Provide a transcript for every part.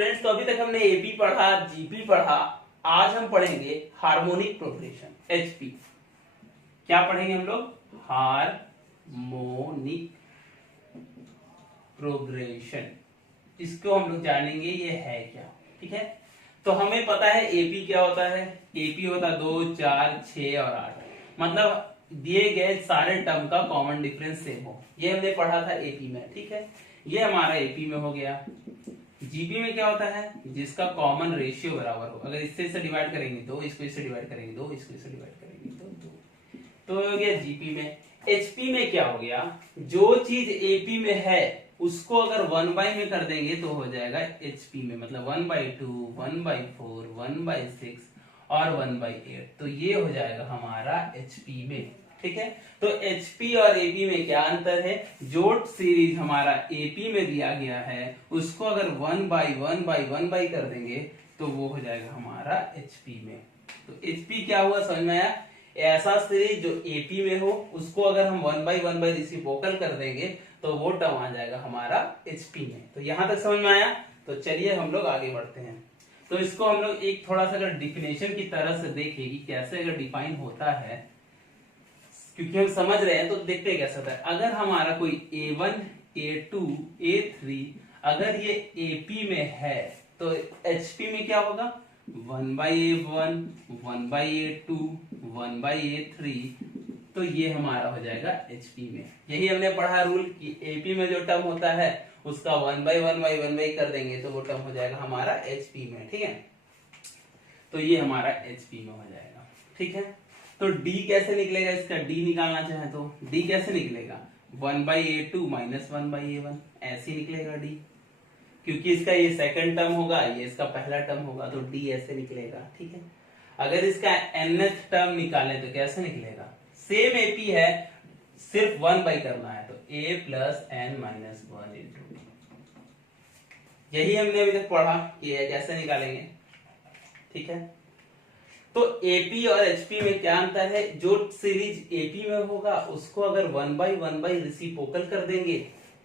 Friends, तो अभी तक हमने एपी पढ़ा, जीपी पढ़ा। आज हम पढ़ेंगे हार्मोनिक प्रोग्रेशन, एचपी। क्या पढ़ेंगे हम लोग? Harmonic progression. इसको हम लोग जानेंगे ये है क्या। ठीक है, तो हमें पता है एपी क्या होता है। एपी होता है 2, 4, 6 और 8, मतलब दिए गए सारे टर्म का कॉमन डिफरेंस सेम हो। ये हमने पढ़ा था एपी में। ठीक है, ये हमारा एपी में हो गया। जीपी में क्या होता है? जिसका कॉमन रेशियो बराबर हो। अगर इससे डिवाइड करेंगे 2, इसको इससे डिवाइड करेंगे 2, इसको इससे डिवाइड करेंगे तो 2, तो हो गया जीपी में। एचपी में क्या हो गया? जो चीज एपी में है उसको अगर 1/, में कर देंगे तो हो जाएगा एचपी में, मतलब 1/2, 1/4, 1/6 और 1/8, तो ये हो जाएगा हमारा एचपी में। ठीक है, तो एचपी और एपी में क्या अंतर है? जो सीरीज हमारा एपी में दिया गया है उसको अगर 1/1/1 कर देंगे तो वो हो जाएगा हमारा एचपी में। तो एचपी क्या हुआ, समझ में आया? ऐसा सीरीज जो एपी में हो उसको अगर हम 1/1 रेसिप्रोकल कर देंगे तो वो टर्म आ जाएगा हमारा एचपी में। तो यहां तक समझ में आया? तो चलिए हम लोग आगे बढ़ते हैं। तो इसको हम लोग एक थोड़ा सा अगर डिफिनेशन की तरह से देखें कि कैसे अगर डिफाइन होता है, क्योंकि हम समझ रहे हैं तो देखते हैं कैसे होता है। अगर हमारा कोई A1, A2, A3 अगर ये AP में है तो HP में क्या होगा? 1/A1, 1/A2, 1/A3, तो ये हमारा हो जाएगा HP में। यही हमने पढ़ा रूल कि AP में जो टर्म होता है उसका 1/1/1 कर देंगे तो वो टर्म हो जाएगा हमारा HP में। ठीक है, तो ये हमारा HP में हो जाएगा। ठीक है, तो D कैसे निकलेगा? इसका D निकालना चाहे तो D कैसे निकलेगा? 1/A2 माइनस 1/A1, ऐसे निकलेगा D, क्योंकि इसका ये सेकंड टर्म होगा, ये इसका पहला टर्म होगा, तो D ऐसे निकलेगा। ठीक है, अगर इसका nth टर्म निकालें तो कैसे निकलेगा? सेम AP है, सिर्फ 1/, करना है तो A plus n minus 1 into D। यही हमने अभी तक पढ़ा कि ये कैसे निकालेंगे। ठीक है, तो एपी और एचपी में क्या अंतर है? जो सीरीज एपी में होगा उसको अगर 1/1 रेसिप्रोकल कर देंगे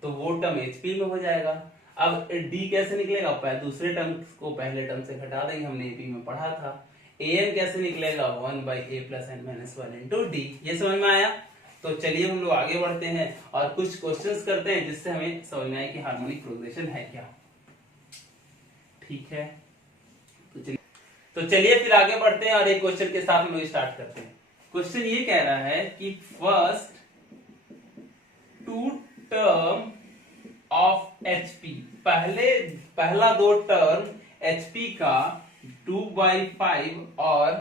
तो वो टर्म एचपी में हो जाएगा। अब डी कैसे निकलेगा? दूसरे टर्म को पहले टर्म से घटा देंगे, हमने एपी में पढ़ा था। एन कैसे निकलेगा? 1/a plus n minus 1 into D. ये समझ में आया? तो चलिए हम लोग आगे बढ़ते हैं और कुछ क्वेश्चंस करते हैं जिससे हमें समझ में आए कि हार्मोनिक प्रोग्रेशन है क्या। ठीक है, तो चलिए फिर आगे बढ़ते हैं और एक क्वेश्चन के साथ हम लोग स्टार्ट करते हैं। क्वेश्चन ये कह रहा है कि फर्स्ट 2 टर्म ऑफ एचपी, पहला 2 टर्म एचपी का 2/5 और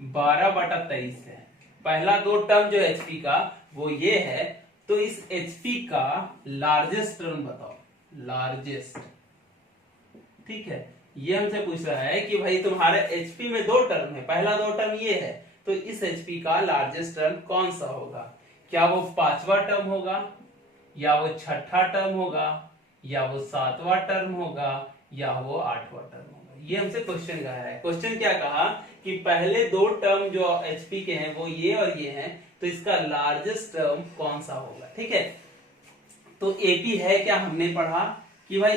12/23 है। पहला 2 टर्म जो एचपी का वो ये है, तो इस एचपी का लार्जेस्ट टर्म बताओ, लार्जेस्ट। ठीक है, ये हमसे पूछ रहा है कि भाई तुम्हारे एचपी में 2 टर्म है, पहला 2 टर्म ये है, तो इस एचपी का लार्जेस्ट टर्म कौन सा होगा? क्या वो 5वां टर्म होगा, या वो 6ठा टर्म होगा, या वो 7वां टर्म होगा, या वो 8वां टर्म होगा? ये हमसे क्वेश्चन कहा है। क्वेश्चन क्या कहा कि पहले 2 टर्म जो एचपी के हैं वो ये और ये हैं, तो इसका लार्जेस्ट टर्म कौन सा होगा? ठीक है, तो एपी है क्या? हमने पढ़ा कि भाई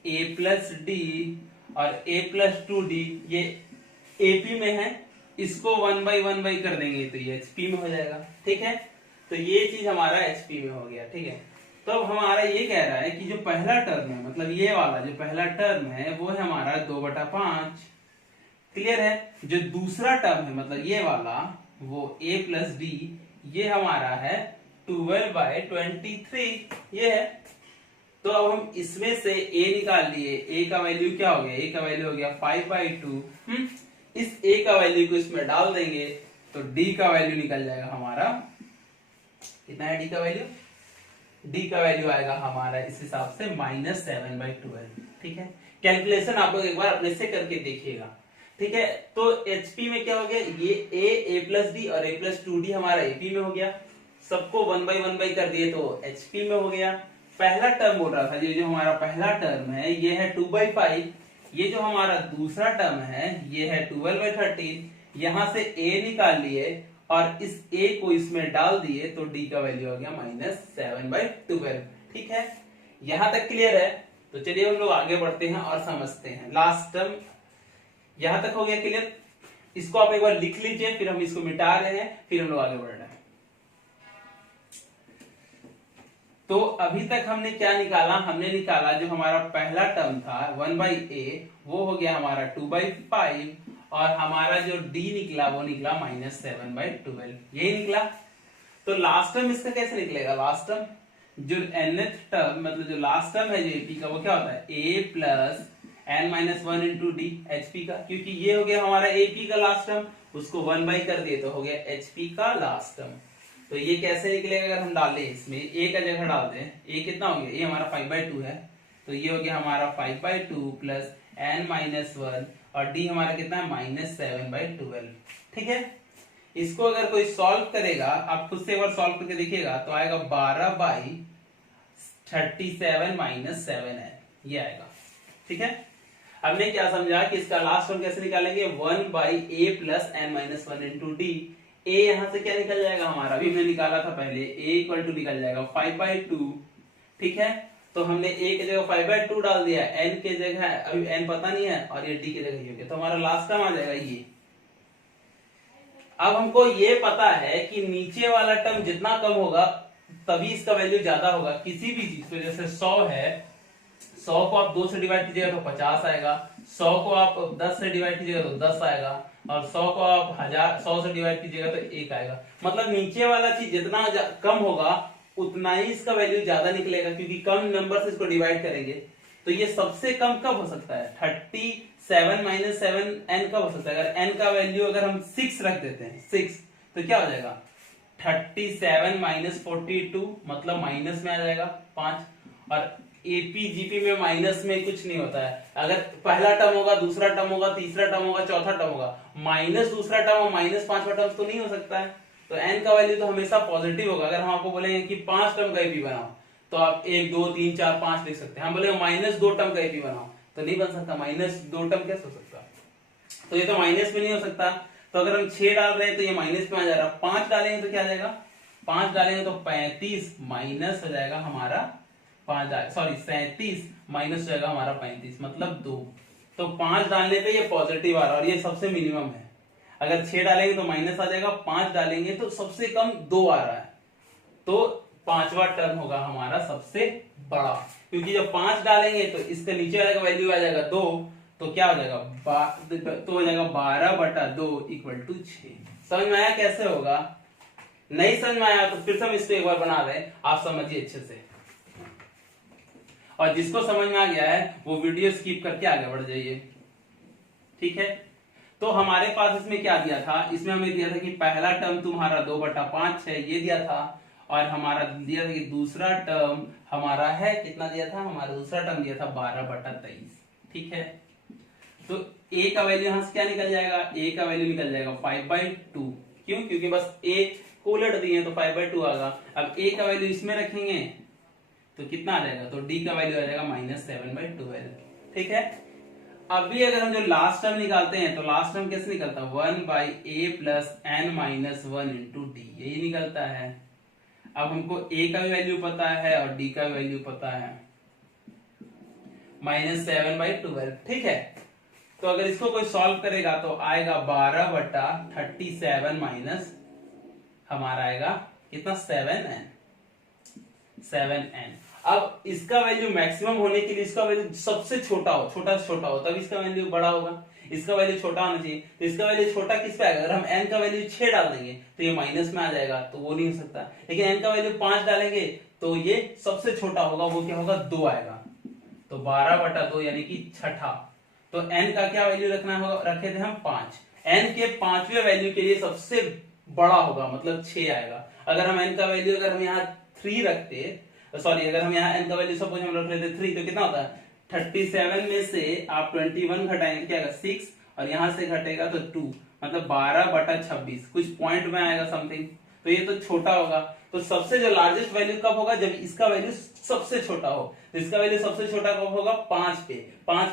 a प्लस डी और a प्लस 2d ये AP में है, इसको 1/1 कर देंगे तो ये HP में हो जाएगा। ठीक है, तो ये चीज हमारा HP में हो गया। ठीक है, तो अब हमारा ये कह रहा है कि जो पहला टर्म है, मतलब ये वाला जो पहला टर्म है वो है हमारा 2/5। क्लियर है? जो दूसरा टर्म है मतलब ये वाला, वो a प्लस डी, ये हमारा है 12/23। ये है, तो अब हम इसमें से a निकाल लिए। a का वैल्यू क्या हो गया? a का वैल्यू हो गया 5/2। इस a का वैल्यू को इसमें डाल देंगे तो d का वैल्यू निकल जाएगा हमारा, कितना है d का वैल्यू? d का वैल्यू आएगा हमारा इस हिसाब से -7/12। ठीक है, कैलकुलेशन आप लोग एक बार अपने से करके देखिएगा। ठीक है, तो HP में क्या हो गया? ये a प्लस डी और a प्लस 2d हमारा AP में हो गया, सबको 1/1 कर दिए तो HP में हो गया। पहला टर्म बोल रहा था, ये जो हमारा पहला टर्म है ये है 2/5, ये जो हमारा दूसरा टर्म है ये है 12/13। यहां से a निकाल लिए और इस a को इसमें डाल दिए तो d का वैल्यू आ गया -7/12। ठीक है, यहां तक क्लियर है? तो चलिए हम लोग आगे बढ़ते हैं और समझते हैं। लास्ट टर्म यहां तक हो गया क्लियर। इसको आप एक बार लिख लीजिए, फिर हम इसको मिटा रहे हैं, फिर हम लोग आगे बढ़ रहे हैं। तो अभी तक हमने क्या निकाला, हमने निकाला जो हमारा पहला टर्म था 1/a, वो हो गया हमारा 2/5, और हमारा जो d निकला वो निकला -7/12, यही निकला। तो लास्ट टर्म इसका कैसे निकलेगा, लास्ट टर्म जो nth टर्म मतलब जो लास्ट टर्म है जो एपी का, वो क्या होता है a plus n-1 into D HP का, क्योंकि ये हो गया हमारा एपी का लास्ट टर्म, उसको 1 कर दिए तो हो गया एचपी का लास्ट टर्म। तो ये कैसे निकलेगा, अगर हम डालें इसमें a का जगह डाल दें, a कितना हो गया, a हमारा 5/2 है, तो ये हो गया हमारा 5/2 प्लस n-1, और d हमारा कितना है -7/12। ठीक है, इसको अगर कोई सॉल्व करेगा, आप खुद से एक बार सॉल्व करके देखिएगा, तो आएगा 12/37 - 7 है, ये आएगा। ठीक है, हमने क्या समझा कि इसका लास्ट टर्म कैसे निकालेंगे, 1/a plus n-1 into D. a यहां से क्या निकल जाएगा हमारा, अभी हमने निकाला था पहले, a इक्वल टू निकल जाएगा 5/2। ठीक है, तो हमने a की जगह 5/2 डाल दिया, n के जगह अभी n पता नहीं है, और ये d की जगह ये, तो हमारा लास्ट टर्म आ जाएगा ये। अब हमको ये पता है कि नीचे वाला टर्म जितना कम होगा तभी इसका वैल्यू ज्यादा होगा किसी भी चीज पे। जैसे 100 है, 100 को आप 2 से डिवाइड कीजिएगा तो 50 आएगा, 100 को आप 10 से डिवाइड कीजिएगा तो 10 आएगा, और 100 को आप 100 से डिवाइड कीजिएगा तो 1 आएगा। मतलब नीचे वाला चीज जितना कम होगा उतना ही इसका वैल्यू ज्यादा निकलेगा, क्योंकि कम नंबर से इसको डिवाइड करेंगे। तो ये सबसे कम कब हो सकता है, 37 - 7 n कब हो सकता है, अगर n का वैल्यू अगर हम 6 रख देते हैं, 6, तो क्या हो जाएगा 37 - 42, मतलब माइनस में आ जाएगा 5। और एपीजीपी में माइनस में कुछ नहीं होता है, अगर पहला टर्म होगा, दूसरा टर्म होगा, तीसरा टर्म होगा, चौथा टर्म होगा, माइनस दूसरा टर्म और माइनस पांचवा टर्म तो नहीं हो सकता है। तो n का वैल्यू तो हमेशा पॉजिटिव होगा। अगर हम आपको बोलेंगे कि 5 टर्म का एपी बनाओ, तो आप 1 2 3 4 5 लिख सकते हैं। हम बोले -2 टर्म का एपी बनाओ, तो नहीं बन सकता, -2 टर्म कैसे हो सकता, तो ये तो माइनस में नहीं हो सकता। तो अगर हम 6 डाल रहे हैं तो ये माइनस में आ जा रहा है, 5 डालेंगे तो क्या आ जाएगा, 5 डालेंगे तो 35 माइनस हो जाएगा हमारा 37 माइनस हो जाएगा हमारा 35, मतलब 2। तो 5 डालने पे ये पॉजिटिव आ रहा है और ये सबसे मिनिमम है। अगर 6 डालेंगे तो माइनस आ जाएगा, 5 डालेंगे तो सबसे कम 2 आ रहा है, तो पांचवा टर्म होगा हमारा सबसे बड़ा, क्योंकि जब 5 डालेंगे तो इसके नीचे वाले का वैल्यू आ जाएगा 2, तो क्या हो जाएगा तो हो जाएगा 12/2 = 6। समझ में आया कैसे होगा, नहीं समझ में आया तो फिर से हम इसको एक बार बना दें, आप समझिए अच्छे से। और जिसको समझ में आ गया है वो वीडियो स्किप करके आगे बढ़ जाइए। ठीक है, तो हमारे पास इसमें क्या दिया था, इसमें हमें दिया था कि पहला टर्म तुम्हारा 2/5 है, ये दिया था, और हमारा दिया था कि दूसरा टर्म हमारा है, कितना दिया था, हमारा दूसरा टर्म दिया था 12/23। ठीक है, तो a का वैल्यू यहां से क्या निकल जाएगा, a का वैल्यू निकल जाएगा 5/2। क्यों, क्योंकि बस a को उलट दिए तो 5/2 आएगा। अब a का वैल्यू इसमें रखेंगे तो कितना आ जाएगा, तो d का वैल्यू आ जाएगा -7/12। ठीक है, अभी अगर हम जो लास्ट टर्म निकालते हैं तो लास्ट टर्म कैसे निकलता है, 1/a plus n-1 into d, यही निकलता है। अब हमको a का भी वैल्यू पता है और d का भी वैल्यू पता है, -7/12। ठीक है, तो अगर इसको कोई सॉल्व करेगा तो आएगा 12/37 माइनस हमारा आएगा कितना 7n। अब इसका वैल्यू मैक्सिमम होने के लिए इसका वैल्यू सबसे छोटा हो, छोटा से छोटा हो, तब इसका वैल्यू बड़ा होगा। इसका वैल्यू छोटा होना चाहिए, तो इसका वैल्यू छोटा किस पे आएगा, अगर हम n का वैल्यू 6 डाल देंगे तो ये माइनस में आ जाएगा, तो वो नहीं हो सकता। लेकिन n का वैल्यू 5 डालेंगे तो ये सबसे छोटा होगा, वो क्या होगा 2 आएगा, तो 12/2 यानी कि छठा। तो n का क्या वैल्यू रखना होगा, रखे थे हम 5, n के 5वें वैल्यू के लिए सबसे बड़ा होगा, मतलब 6 आएगा। अगर हम n का वैल्यू अगर हम यहाँ 3 रखते, सॉरी अगर हम यहाँ n का वैल्यू सपोज हम रख लेते 3, तो कितना होता है 37 में से आप 21 घटाएंगे क्या आएगा 6, और यहाँ से घटेगा तो 2, मतलब 12/26, कुछ पॉइंट में आएगा समथिंग, तो ये तो छोटा होगा। तो सबसे जो लार्जेस्ट वैल्यू कब होगा, जब इसका वैल्यू सबसे छोटा हो। तो इसका वैल्यू सबसे छोटा कब होगा, 5 पे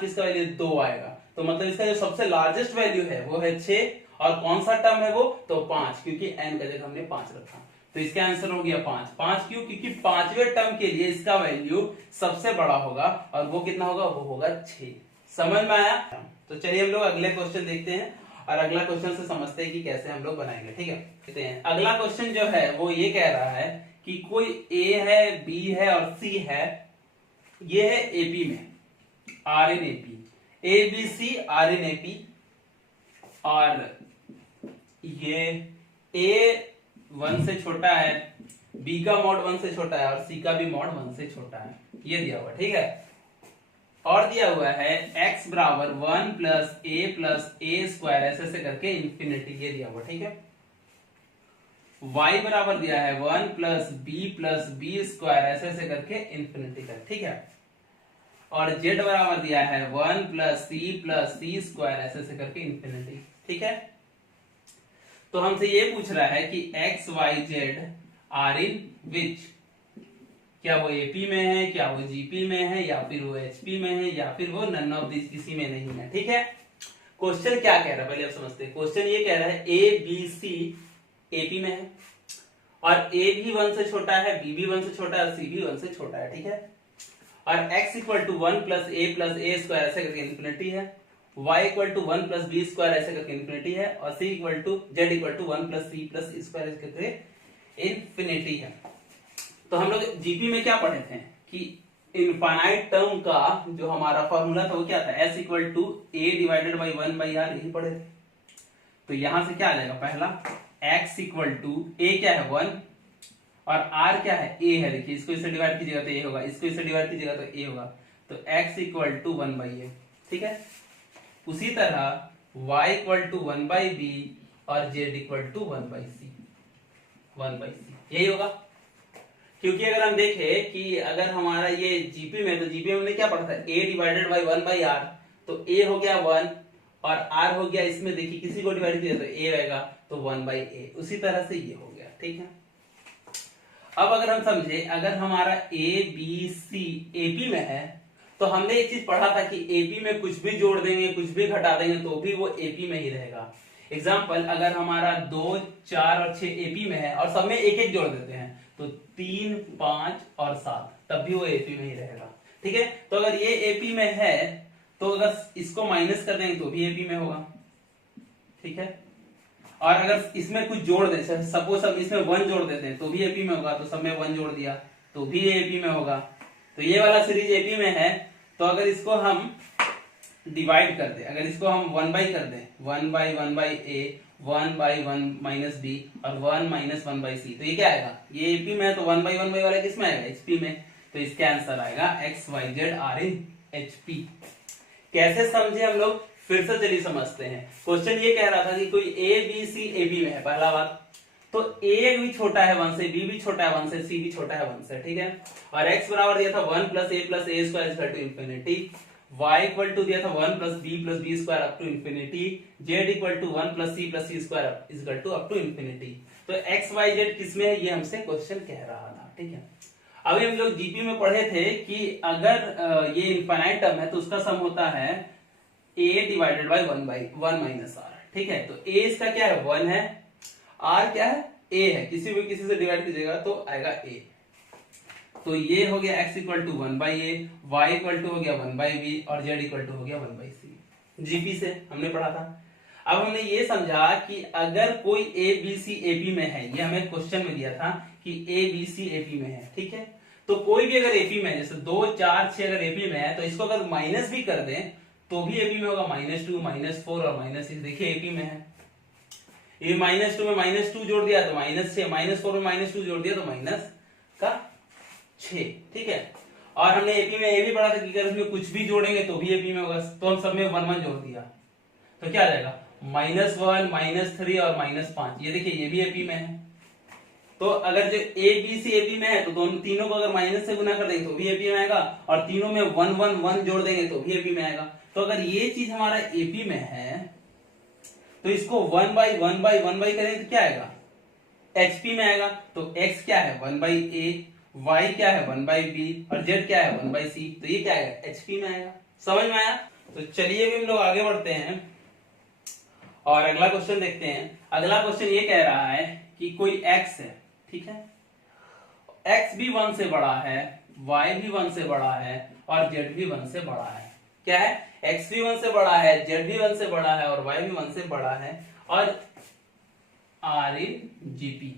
इसका वैल्यू 2 आएगा, तो मतलब इसका जो सबसे लार्जेस्ट वैल्यू है वो है 6, और कौन सा टर्म है वो, तो 5, क्योंकि n का जगह हमने 5 रखा। तो इसका आंसर हो गया 5। 5 क्यों? क्योंकि पांचवें टर्म के लिए इसका वैल्यू सबसे बड़ा होगा और वो कितना होगा? वो होगा 6। समझ में आया? तो चलिए हम लोग अगले क्वेश्चन देखते हैं और अगला क्वेश्चन से समझते हैं कि कैसे हम लोग बनाएंगे। ठीक है, देखते हैं। अगला क्वेश्चन जो है वो ये कह रहा है कि कोई ए है, बी है और सी है। ये है एपी में, R in AP, A B C R in AP, और ये ए 1 से छोटा है, बी का मॉड 1 से छोटा है और सी का भी मॉड 1 से छोटा है। ये दिया हुआ, ठीक है। और दिया हुआ है x बराबर 1 प्लस ए स्क्वायर ऐसे करके इंफिनिटी, ये दिया हुआ, ठीक है। y बराबर दिया है 1 प्लस बी स्क्वायर ऐसे करके इंफिनिटी तक, ठीक है। और z बराबर दिया है 1 प्लस सी स्क्वायर ऐसे करके इंफिनिटी, ठीक है। तो हमसे ये पूछ रहा है कि x y z are in which, क्या वो एपी में है, क्या वो जीपी में है, या फिर वो एचपी में है, या फिर वो नन ऑफ दिस, किसी में नहीं है, ठीक है। क्वेश्चन क्या कह रहा है पहले आप समझते हैं। क्वेश्चन ये कह रहा है ए बी सी एपी में है और ए भी 1 से छोटा है, बी भी 1 से छोटा है, सी भी 1 से छोटा है, ठीक है। और x equal to 1 plus a square ऐसे करके इंफिनिटी है, y equal to 1 plus b square ऐसे करके इंफिनिटी है, और c equal to z equal to 1 plus c plus square ऐसे करके इंफिनिटी है। तो हम लोग जीपी में क्या पढ़े थे कि इनफाइनाइट टर्म का जो हमारा फॉर्मूला था वो क्या था? s equal to a divided by 1 by r, यही पढ़े थे। तो यहां से क्या आ जाएगा? पहला x इक्वल टू a क्या है 1 और r क्या है? a है। देखिए इसको इससे डिवाइड कीजिएगा तो a होगा, इसको इससे डिवाइड कीजिएगा तो a होगा, तो x equal to 1 by a, ठीक है। उसी तरह y equal to 1 by b और z equal to 1 by c, यही होगा। क्योंकि अगर हम देखें कि अगर हमारा ये जीपी में, तो जीपी में हमने क्या पढ़ा था? a divided by 1 by r, तो a हो गया 1 और r हो गया, इसमें देखिए किसी को डिवाइड किया तो a रहेगा, तो 1 बाई a। उसी तरह से ये हो गया, ठीक है। अब अगर हम समझे, अगर हमारा a b c AP में है, तो हमने एक चीज पढ़ा था कि AP में कुछ भी जोड़ देंगे, कुछ भी घटा देंगे तो भी वो AP में ही रहेगा। एग्जाम्पल, अगर हमारा 2, 4 और 6 AP में है और सब में एक एक जोड़ देते हैं, तो 3, 5 और 7, तब भी वो AP में ही रहेगा, ठीक है। तो अगर ये AP में है तो अगर इसको माइनस कर देंगे तो भी AP में होगा, ठीक है। और अगर इसमें कुछ जोड़ दे, सपोज हम इसमें 1 जोड़ देते हैं तो भी AP में होगा, तो सब में 1 जोड़ दिया तो भी AP में होगा। तो ये वाला सीरीज AP में है, तो अगर इसको हम डिवाइड कर दे, अगर इसको हम 1 बाई कर दे, 1 by a, 1 by 1 minus b और 1 माइनस 1 बाई c, तो ये क्या आएगा? ये एपी में है, तो 1 बाई वाला किस में आएगा? एचपी में। तो इसका आंसर आएगा x y z are in HP. कैसे समझे हम लोग? फिर से चलिए समझते हैं। क्वेश्चन ये कह रहा था कि कोई ए बी सी ए बी में है, पहला बात तो a भी छोटा है 1 से, b भी छोटा है 1 से, c भी छोटा है 1 से, ठीक है। और x बराबर दिया था 1 plus a square equal to infinity, y equal to दिया था 1 plus b square up to infinity, z equal to 1 plus c square equal to up to infinity. तो x y z किसमें है, ये हमसे क्वेश्चन कह रहा था, ठीक है। अभी हम लोग जीपी में पढ़े थे कि अगर ये इनफाइनाइट टर्म है तो उसका सम होता है a divided by 1 minus r, ठीक है। तो a इसका क्या है? 1 है, r क्या है? a है, किसी भी किसी से डिवाइड कीजिएगा तो आएगा a। तो ये हो गया x equal to 1 by a, y equal to हो गया 1 बाई बी और z इक्वल टू हो गया 1 बाई सी। जीपी से हमने पढ़ा था। अब हमने ये समझा कि अगर कोई ए बी सी एपी में है, ये हमें क्वेश्चन में दिया था कि ए बी सी एपी में है, ठीक है। तो कोई भी अगर एपी में है, जैसे 2, 4, 6 अगर एपी में है, तो इसको अगर माइनस भी कर दें तो भी एपी में होगा। -2, -4 और -6 देखिए एपी में है। ये -2 में -2 जोड़ दिया तो -6, -4 में -2 जोड़ दिया तो -6, ठीक है। और हमने एपी में ये भी पढ़ा था कि अगर इसमें कुछ भी जोड़ेंगे तो भी एपी में होगा, तो हम सब में 1 1 जोड़ दिया तो क्या आ जाएगा? -1, -3 और -5। ये देखिए ये भी एपी में है। तो अगर जो ए बी सी एपी में है तो दोनों तीनों को अगर माइनस से गुना कर देंगे तो भी एपी में आएगा, और तीनों में 1 1 1 जोड़ देंगे तो भी एपी में आएगा। तो अगर ये चीज हमारा एपी में है तो इसको 1 बाई 1 बाई 1 बाई करेंगे तो क्या आएगा? एचपी में आएगा। तो x क्या है? 1 बाई ए, y क्या है? 1 बाई बी और z क्या है? 1 बाई सी। तो ये क्या आएगा? एचपी में आएगा। समझ में आया? तो चलिए भी हम लोग आगे बढ़ते हैं और अगला क्वेश्चन देखते हैं। अगला क्वेश्चन ये कह रहा है कि कोई x है, ठीक है। x भी 1 से बड़ा है, y भी 1 से बड़ा है और z भी 1 से बड़ा है। क्या है? x भी 1 से बड़ा है, z भी 1 से बड़ा है और y भी 1 से बड़ा है और r इन जीपी।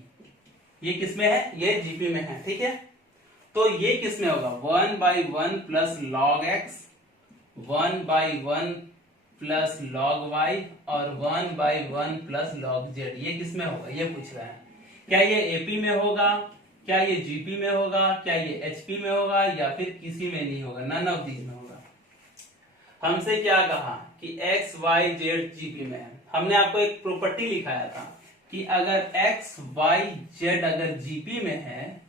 ये किसमें है? ये जीपी में है, ठीक है। तो ये किसमें होगा? 1/1 plus log x, 1/1 plus log y और 1/1 प्लस लॉग z। ये किसमें होगा? ये पूछ रहा है। क्या ये एपी में होगा, क्या ये जीपी में होगा, क्या ये एचपी में होगा या फिर किसी में नहीं होगा? नन ऑफ दीज में होगा। हमसे क्या कहा कि एक्स वाई जेड जीपी में है। हमने आपको एक प्रॉपर्टी लिखाया था कि अगर एक्स वाई जेड अगर जीपी में है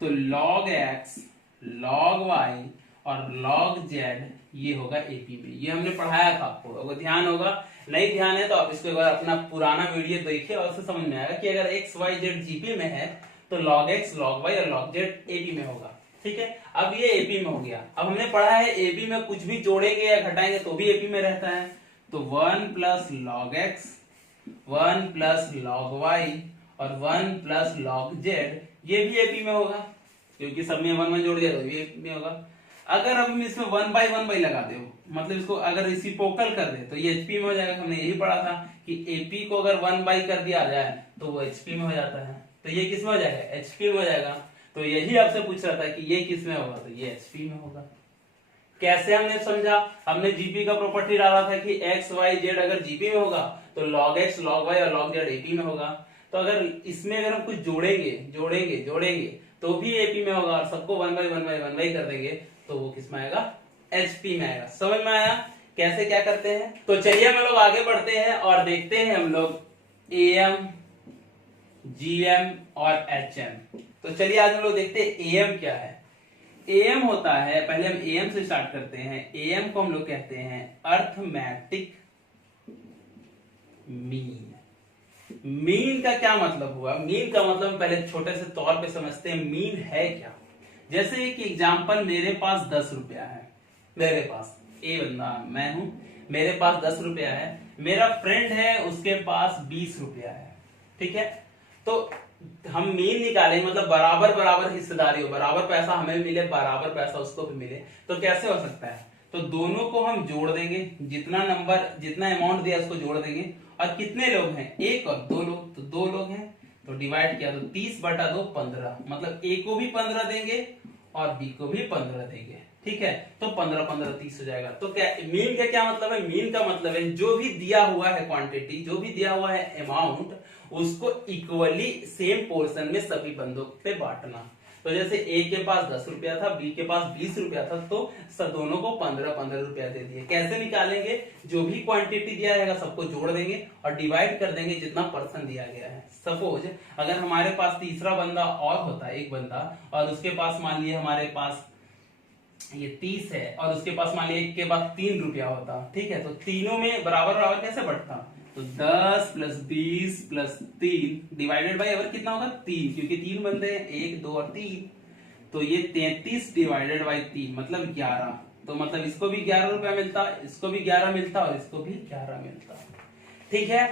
तो log x, log y और log z ये होगा एपी में। ये हमने पढ़ाया था आपको, अगर ध्यान होगा, नहीं ध्यान है तो आप इसको एक बार अपना पुराना वीडियो देखिए और उससे समझ में आएगा कि अगर x y z जीपी में है तो log x, log y और log z एपी में होगा, ठीक है। अब ये एपी में हो गया। अब हमने पढ़ा है एपी में कुछ भी जोड़ेंगे या घटाएंगे तो भी एपी में रहता है। तो 1 plus log x, 1 plus log y और 1 प्लस लॉग z ये भी एपी में होगा, क्योंकि सब में 1 जोड़ दिया तो ये एपी में होगा। अगर हम इसमें 1/1 लगा दे, मतलब इसको अगर रेसिप्रोकल कर दे तो ये एचपी में हो जाएगा। हमने यही पढ़ा था कि एपी को अगर 1 कर दिया जाए तो वो एचपी में हो जाता है। तो ये किस में हो जाएगा? एचपी में हो जाएगा। तो यही आपसे पूछ रहा था कि ये किस में होगा, तो ये एचपी में होगा। कैसे हमने समझा? हमने जीपी का प्रॉपर्टी डाला था कि एक्स वाई जेड अगर जीपी में होगा तो log x, log y और log z एपी में होगा। तो अगर इसमें अगर हम कुछ जोड़ेंगे तो भी एपी में होगा और सबको 1/1 कर देंगे तो वो किस में आएगा? एचपी में आएगा। समझ में आया कैसे क्या करते हैं? तो चलिए हम लोग आगे बढ़ते हैं और देखते हैं हम लोग एएम, जीएम और एचएम। तो चलिए आज हम लोग देखते हैं एएम क्या है। एएम होता है, पहले हम एएम से स्टार्ट करते हैं। एएम को हम लोग कहते हैं अर्थमेटिक मीन। मीन का क्या मतलब हुआ? मीन का मतलब पहले छोटे से तौर पे समझते हैं मीन है क्या। जैसे एक एग्जांपल, मेरे पास 10 रुपया है, मेरे पास ए बंदा मैं हूं, मेरे पास 10 रुपया है, मेरा फ्रेंड है उसके पास 20 रुपया है, ठीक है। तो हम मीन निकालें, मतलब बराबर बराबर हिस्सेदारी हो, बराबर पैसा हमें मिले, बराबर पैसा उसको भी मिले। तो कैसे हो सकता है? तो दोनों को हम जोड़ देंगे, जितना अमाउंट दिया उसको जोड़ देंगे। और कितने लोग हैं? एक और दो लोग, तो 2 लोग हैं तो डिवाइड किया तो 30/2 15, मतलब ए को भी 15 देंगे और बी को भी 15 देंगे, ठीक है। तो 15 15 30 हो जाएगा। तो क्या मीन का क्या मतलब है? मीन का मतलब है जो भी दिया हुआ है क्वांटिटी, जो भी दिया हुआ है अमाउंट, उसको इक्वली सेम पोर्शन में सभी बंदों पे बांटना। तो जैसे ए के पास 10 रुपया था, बी के पास 20 रुपया था, तो दोनों को 15-15 रुपया दे दिए। कैसे निकालेंगे? जो भी क्वांटिटी दिया रहेगा सबको जोड़ देंगे और डिवाइड कर देंगे जितना पर्सन दिया गया है। सपोज अगर हमारे पास तीसरा बंदा और होता है, एक बंदा, और उसके पास मान लिए हमारे पास ये 30 है और उसके पास मान लिया एक के पास 3 रुपया होता, ठीक है। तो तीनों में बराबर बराबर कैसे बढ़ता? तो 10 प्लस 20 प्लस 3 डिवाइडेड बाई अगर कितना होगा? 3, क्योंकि 3 बंदे हैं, 1 2 और 3, तो ये 33 डिवाइडेड बाई 3 मतलब 11। तो मतलब इसको भी 11 रुपया मिलता, इसको भी 11 मिलता और इसको भी 11 मिलता, ठीक है।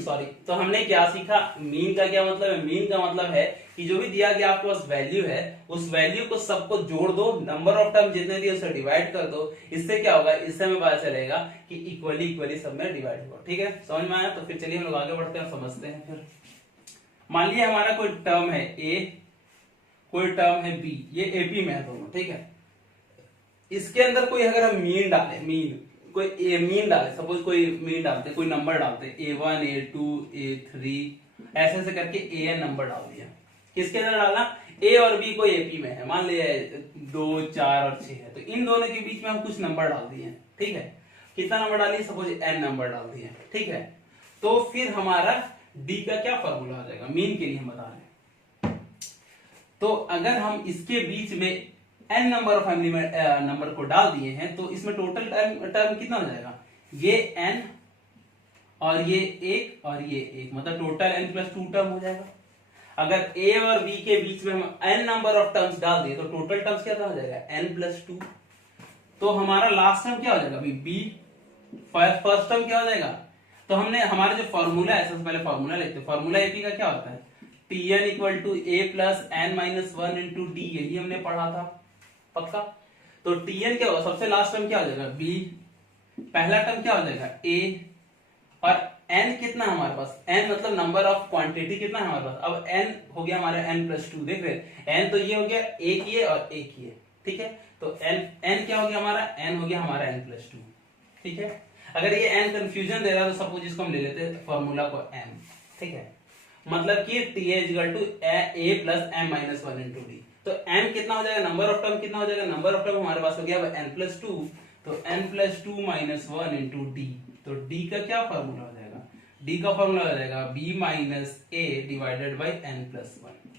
सॉरी। तो हमने क्या सीखा? मीन का क्या मतलब है? मीन का मतलब है कि जो भी दिया गया आपके पास वैल्यू है, उस वैल्यू को सबको जोड़ दो, नंबर ऑफ टर्म जितने दिए उसे डिवाइड कर दो। इससे क्या होगा? इससे हमें पता चलेगा कि इक्वली सब में डिवाइड हुआ, ठीक है। समझ में आया? तो फिर चलिए हम लोग आगे बढ़ते हैं और समझते हैं। फिर मान लिया हमारा कोई टर्म है ए, कोई टर्म है बी, ये एपी में है दोनों, ठीक है। इसके अंदर कोई अगर हम मीन डाले, कोई मीन डाले, सपोज कोई मीन डालते, कोई नंबर डालते, A1 A2 A3 ऐसे ऐसे करके AN नंबर डाल दिया। किसके अंदर डालना? ए और बी को एपी में है, मान लिया 2 4 और 6 है, तो इन दोनों के बीच में हम कुछ नंबर डाल दिए, ठीक है। कितना नंबर डालिए? सपोज n नंबर डाल दिए, ठीक है। तो फिर हमारा डी का क्या फॉर्मूला आ जाएगा? मीन के लिए हम बता रहे हैं। तो अगर हम इसके बीच में n नंबर ऑफ फैमिली में नंबर को डाल दिए हैं तो इसमें टोटल टर्म कितना हो जाएगा? ये n और ये 1 और ये 1, मतलब टोटल n प्लस 2 टर्म हो जाएगा। अगर a और b के बीच में हम n नंबर ऑफ टर्म्स डाल दिए तो टोटल टर्म्स क्या हो जाएगा? n plus 2। तो हमारा लास्ट टर्म क्या हो जाएगा? b फर्स्ट टर्म क्या हो जाएगा? तो हमने हमारा जो फॉर्मूला है, सबसे पहले फॉर्मूला लिखते हैं। फॉर्मूला एपी का क्या होता है, Tn equal to a plus n minus one into d, यही हमने पढ़ा था पक्का। तो Tn क्या होगा, सबसे लास्ट टर्म क्या हो जाएगा बी, पहला टर्म क्या हो जाएगा ए, और n कितना है हमारे पास, n मतलब नंबर ऑफ क्वांटिटी कितना है हमारे पास। अब n हो गया हमारा n प्लस 2, देख रहे n तो ये हो गया एक ये और एक ये, ठीक है। तो n क्या हो गया हमारा, n हो गया हमारा n प्लस 2, ठीक है। अगर ये n कंफ्यूजन दे रहा है तो सपोज इसको हम ले लेते हैं फॉर्मूला को m, ठीक है। मतलब कि T equal to a plus m minus one into d. तो m कितना हो जाएगा, नंबर ऑफ टर्म कितना हो जाएगा, नंबर ऑफ टर्म हमारे पास हो गया n प्लस 2, तो n plus 2 minus one into d. तो d का क्या फॉर्मूला हो जाएगा, d का फॉर्मूला हो जाएगा b minus a divided by n plus 1,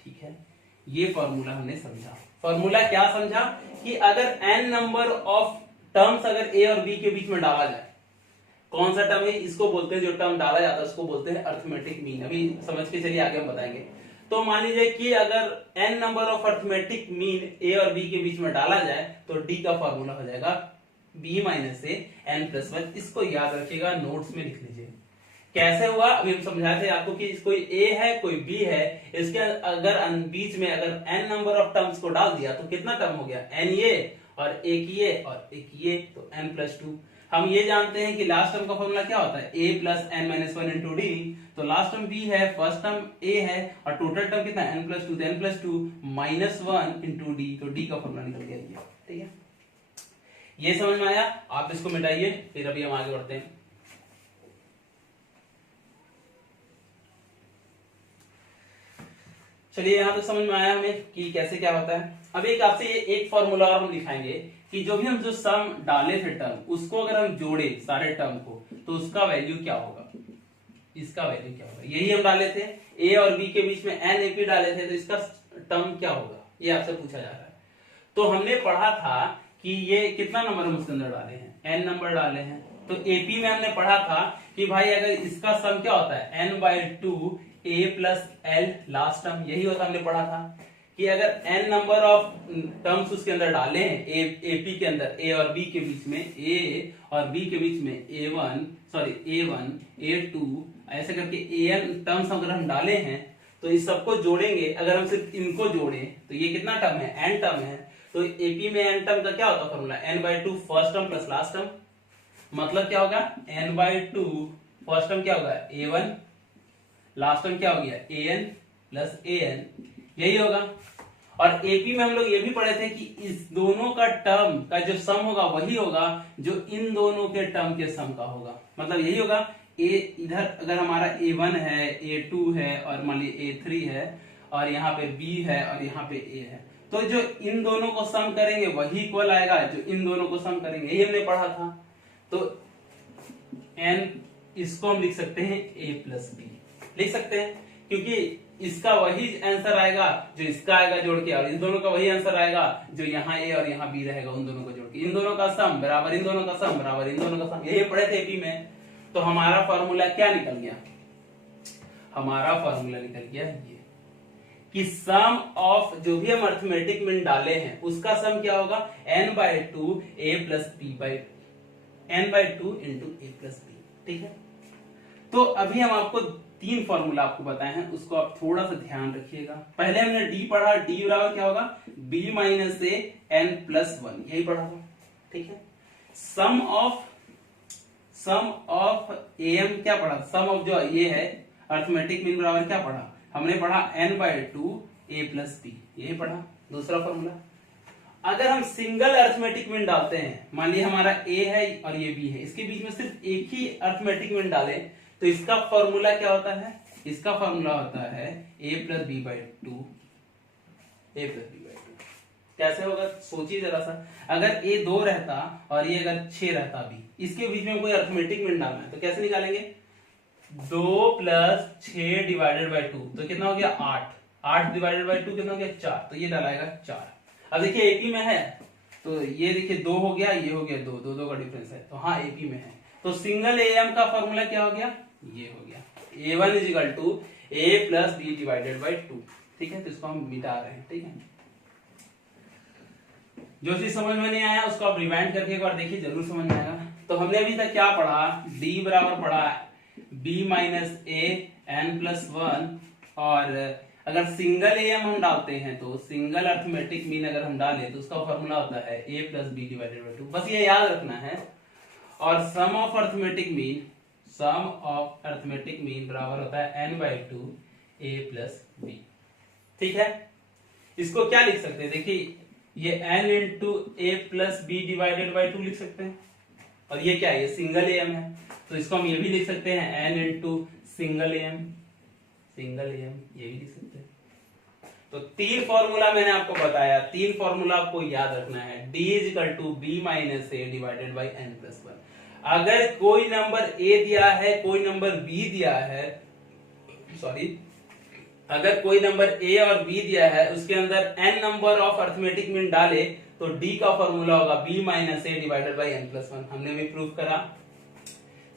ठीक है। ये फॉर्मूला हमने समझा। फॉर्मूला क्या समझा कि अगर n नंबर ऑफ टर्म्स अगर a और b के बीच में डाला जाए, कौन सा टर्म है, इसको बोलते हैं, जो टर्म डाला जाता है उसको बोलते हैं अरिथमेटिक मीन। अभी समझ के चलिए, आगे हम बताएंगे। तो मान लीजिए कि अगर n number of arithmetic mean a और b के बीच में डाला जाए तो d का फॉर्मूला हो जाएगा b माइनस ए n प्लस 1। इसको याद रखिएगा, नोट्स में लिख लीजिए। कैसे हुआ, अभी हम समझाए थे आपको कि कोई a है कोई b है, इसके अगर बीच में अगर n नंबर ऑफ टर्म्स को डाल दिया तो कितना टर्म हो गया, n ये और एक ये और एक ये, तो n प्लस 2। हम ये जानते हैं कि लास्ट टर्म का फॉर्मूला क्या होता है, a plus n minus one into d. तो लास्ट टर्म b है, फर्स्ट टर्म a है, और टोटल टर्म कितना है n plus 2, n plus 2 minus one into d. तो d का फॉर्मूला निकल गया ये, ठीक है। ये समझ में आया, आप इसको मिटाइए, फिर अभी हम आगे बढ़ते हैं। चलिए यहाँ तो समझ में आया हमें कि कैसे क्या होता है। अब एक आपसे एक फॉर्मूला और हम दिखाएंगे कि जो भी हम जो सम डाले थे टर्म, उसको अगर हम जोड़े सारे टर्म को तो उसका वैल्यू क्या होगा, इसका वैल्यू क्या होगा। यही हम डाले थे, a और b के बीच में n ap डाले थे, तो इसका टर्म क्या होगा, ये आपसे पूछा जा रहा है। तो हमने पढ़ा था कि ये कितना नंबर हम उसके अंदर डाले हैं, n नंबर डाले हैं। तो AP में हमने पढ़ा था कि भाई अगर इसका सम क्या होता है, n by 2 a plus l last term, यही होता हमने पढ़ा था कि अगर n नंबर ऑफ टर्म्स उसके अंदर डाले हैं AP के अंदर, a और b के बीच में, a और b के बीच में a1 a2 ऐसे करके an टर्म्स अगर हम डाले हैं तो इस सबको जोड़ेंगे। अगर हम सिर्फ इनको जोड़ें तो ये कितना टर्म है, n टर्म है। तो AP में n टर्म का क्या होता है formula, n by 2 first term plus last term, मतलब क्या होगा n बाई 2 फर्स्ट टर्म क्या होगा a1, लास्ट टर्म क्या हो गया an प्लस an, यही होगा। और AP में हम लोग ये भी पढ़े थे कि इस दोनों का टर्म का जो सम होगा वही होगा जो इन दोनों के टर्म के सम का होगा। मतलब यही होगा, a इधर अगर हमारा a1 है, a2 है और मान लीजिए a3 है, और यहाँ पे b है और यहाँ पे a है, तो जो इन दोनों को सम करेंगे वही इक्वल आएगा जो इन दोनों को सम करेंगे, यही हमने पढ़ा था। तो n इसको हम लिख सकते हैं a प्लस b, लिख सकते हैं, क्योंकि इसका वही आंसर आएगा जो इसका आएगा जोड़ के, और इन दोनों का वही आंसर आएगा जो यहाँ a और यहाँ b रहेगा, उन दोनों को जोड़ के। इन दोनों का सम बराबर इन दोनों का सम बराबर इन दोनों का सम, यही पढ़े थे AP में। तो हमारा फॉर्मूला क्या निकल गया, हमारा फॉर्मूला निकल गया ये कि सम ऑफ जो भी हम अरिथमेटिक मीन डाले हैं उसका सम क्या होगा, n by 2 a plus b by n by 2 into a plus b, ठीक है। तो अभी हम आपको तीन फॉर्मूला आपको बताए हैं, उसको आप थोड़ा सा ध्यान रखिएगा। पहले हमने d पढ़ा, d बराबर क्या होगा b minus a n plus 1, यही पढ़ा था, ठीक है। सम ऑफ am क्या पढ़ा, सम ऑफ जो ये है अरिथमेटिक मीन बराबर क्या पढ़ा, हमने पढ़ा n by 2 a plus b, यही पढ़ा। दूसरा फॉर्मूला, अगर हम सिंगल अरिथमेटिक मीन डालते हैं, मान लीजिए हमारा a है और ये b है, इसके बीच में सिर्फ एक ही अरिथमेटिक मीन डाले तो इसका फॉर्मूला क्या होता है, इसका फॉर्मूला होता है a plus b by 2, a plus b by 2। कैसे होगा सोचिए जरा सा, अगर a 2 रहता और ये अगर 6 रहता भी, इसके बीच में कोई अरिथमेटिक मीन डालना है तो कैसे निकालेंगे, 2 प्लस 6 डिवाइडेड बाई 2, तो कितना हो गया 8, 8 डिवाइडेड बाई 2 कितना हो गया 4, तो ये डालेगा 4। अब देखिए AP में है तो ये देखिए 2 हो गया, ये हो गया 2, 2 का डिफरेंस है, तो हाँ AP में है। तो सिंगल AM का फॉर्मूला क्या हो गया, ये हो गया A1 is equal to A plus B divided by 2, ठीक है। तो इसको हम मिटा रहे हैं, ठीक है। जो चीज समझ में नहीं आया उसको आप रिवाइंड करके एक बार देखिए, जरूर समझ में आएगा। तो हमने अभी तक क्या पढ़ा, डी बराबर पढ़ा B minus A N plus one, और अगर सिंगल एम हम डालते हैं तो सिंगल अर्थमेटिक मीन अगर हम डालें तो उसका फॉर्मूला होता है a plus b divided by two, बस ये याद रखना है। और सम ऑफ अर्थमेटिक मीन बराबर होता है n by two a plus b. ठीक है, इसको क्या लिख सकते हैं, देखिए ये n into a plus b divided by two लिख सकते हैं, और ये क्या है, ये सिंगल एम है, तो इसको हम ये भी लिख सकते हैं n इंटू सिंगल एम, ये भी लिख सकते हैं। तो तीन फॉर्मूला मैंने आपको बताया, तीन फॉर्मूला आपको याद रखना है, d is equal to b minus a divided by n plus one. अगर कोई नंबर a दिया है, कोई नंबर b दिया है, अगर कोई नंबर a और b दिया है, उसके अंदर n number of arithmetic mean डाले तो d का फॉर्मूला होगा b minus a divided by n plus one, हमने भी प्रूव करा।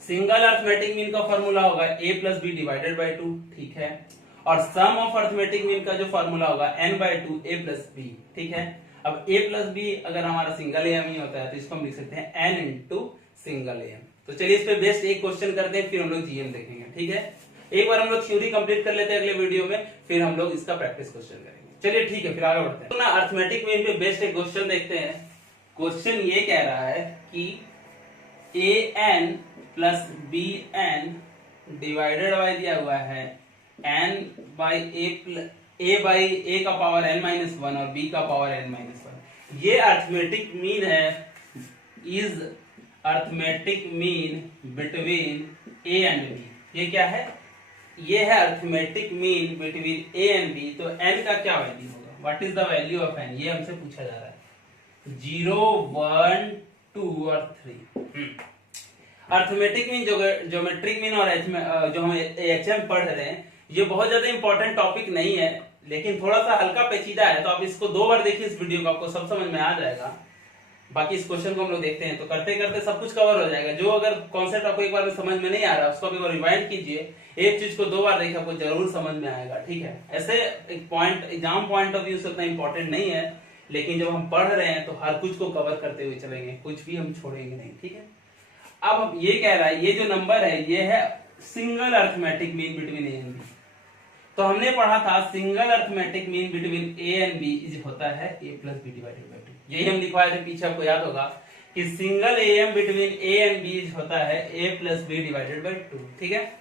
सिंगल अर्थमेटिक मीन का फॉर्मूला होगा a plus b divided by two, ठीक है, और सम ऑफ अर्थमेटिक मीन का जो फॉर्मूला होगा n by two a plus b, ठीक है। अब a प्लस बी अगर हमारा सिंगल एम ही होता है तो इसको हम लिख सकते हैं n इंटू सिंगल एम। तो चलिए इस पे बेस्ट एक क्वेश्चन करते हैं, फिर हम लोग जीएम देखेंगे, ठीक है। एक बार हम लोग थ्योरी कंप्लीट कर लेते हैं अगले वीडियो में, फिर हम लोग इसका प्रैक्टिस क्वेश्चन करेंगे। चलिए ठीक है, फिर आगे बढ़ते हैं। तो ना अर्थमेटिक मीन पे बेस्ट एक क्वेश्चन देखते हैं। क्वेश्चन ये कह रहा है कि an plus b n divided by दिया हुआ है n by a by a का पावर n माइनस वन और b का पावर n माइनस वन, ये अर्थमेटिक मीन है, is arithmetic mean between a and b। ये क्या है, ये है arithmetic mean between a and b। तो n का क्या वैल्यू होगा, what is the value of n, ये हमसे पूछा जा रहा है। 0 1 2 और 3। अर्थमेटिक मीन, ज्योमेट्रिक मीन और जो हम एचएम पढ़ रहे हैं, ये बहुत ज्यादा इंपॉर्टेंट टॉपिक नहीं है, लेकिन थोड़ा सा हल्का पेचीदा है, तो आप इसको 2 बार देखिए इस वीडियो को, आपको सब समझ में आ जाएगा। बाकी इस क्वेश्चन को हम लोग देखते हैं, तो करते करते सब कुछ कवर हो जाएगा। जो अगर कॉन्सेप्ट आपको एक बार में समझ में नहीं आ रहा, उसको आप एक बार रिवाइंड कीजिए, एक चीज को 2 बार देखिए, आपको जरूर समझ में आएगा, ठीक है। ऐसे एक point exam point of view से उतना इंपॉर्टेंट नहीं है, लेकिन जब हम पढ़ रहे हैं तो हर कुछ को कवर करते हुए चलेंगे, कुछ भी हम छोड़ेंगे नहीं, ठीक है। अब ये कह रहा है, ये जो नंबर है ये है single arithmetic mean between a and b. तो हमने पढ़ा था single arithmetic mean between a and b is होता है a plus b divided by two. यही हम लिखवाए थे पीछे, आपको याद होगा कि single M between a and b is होता है a plus b divided by two, ठीक है।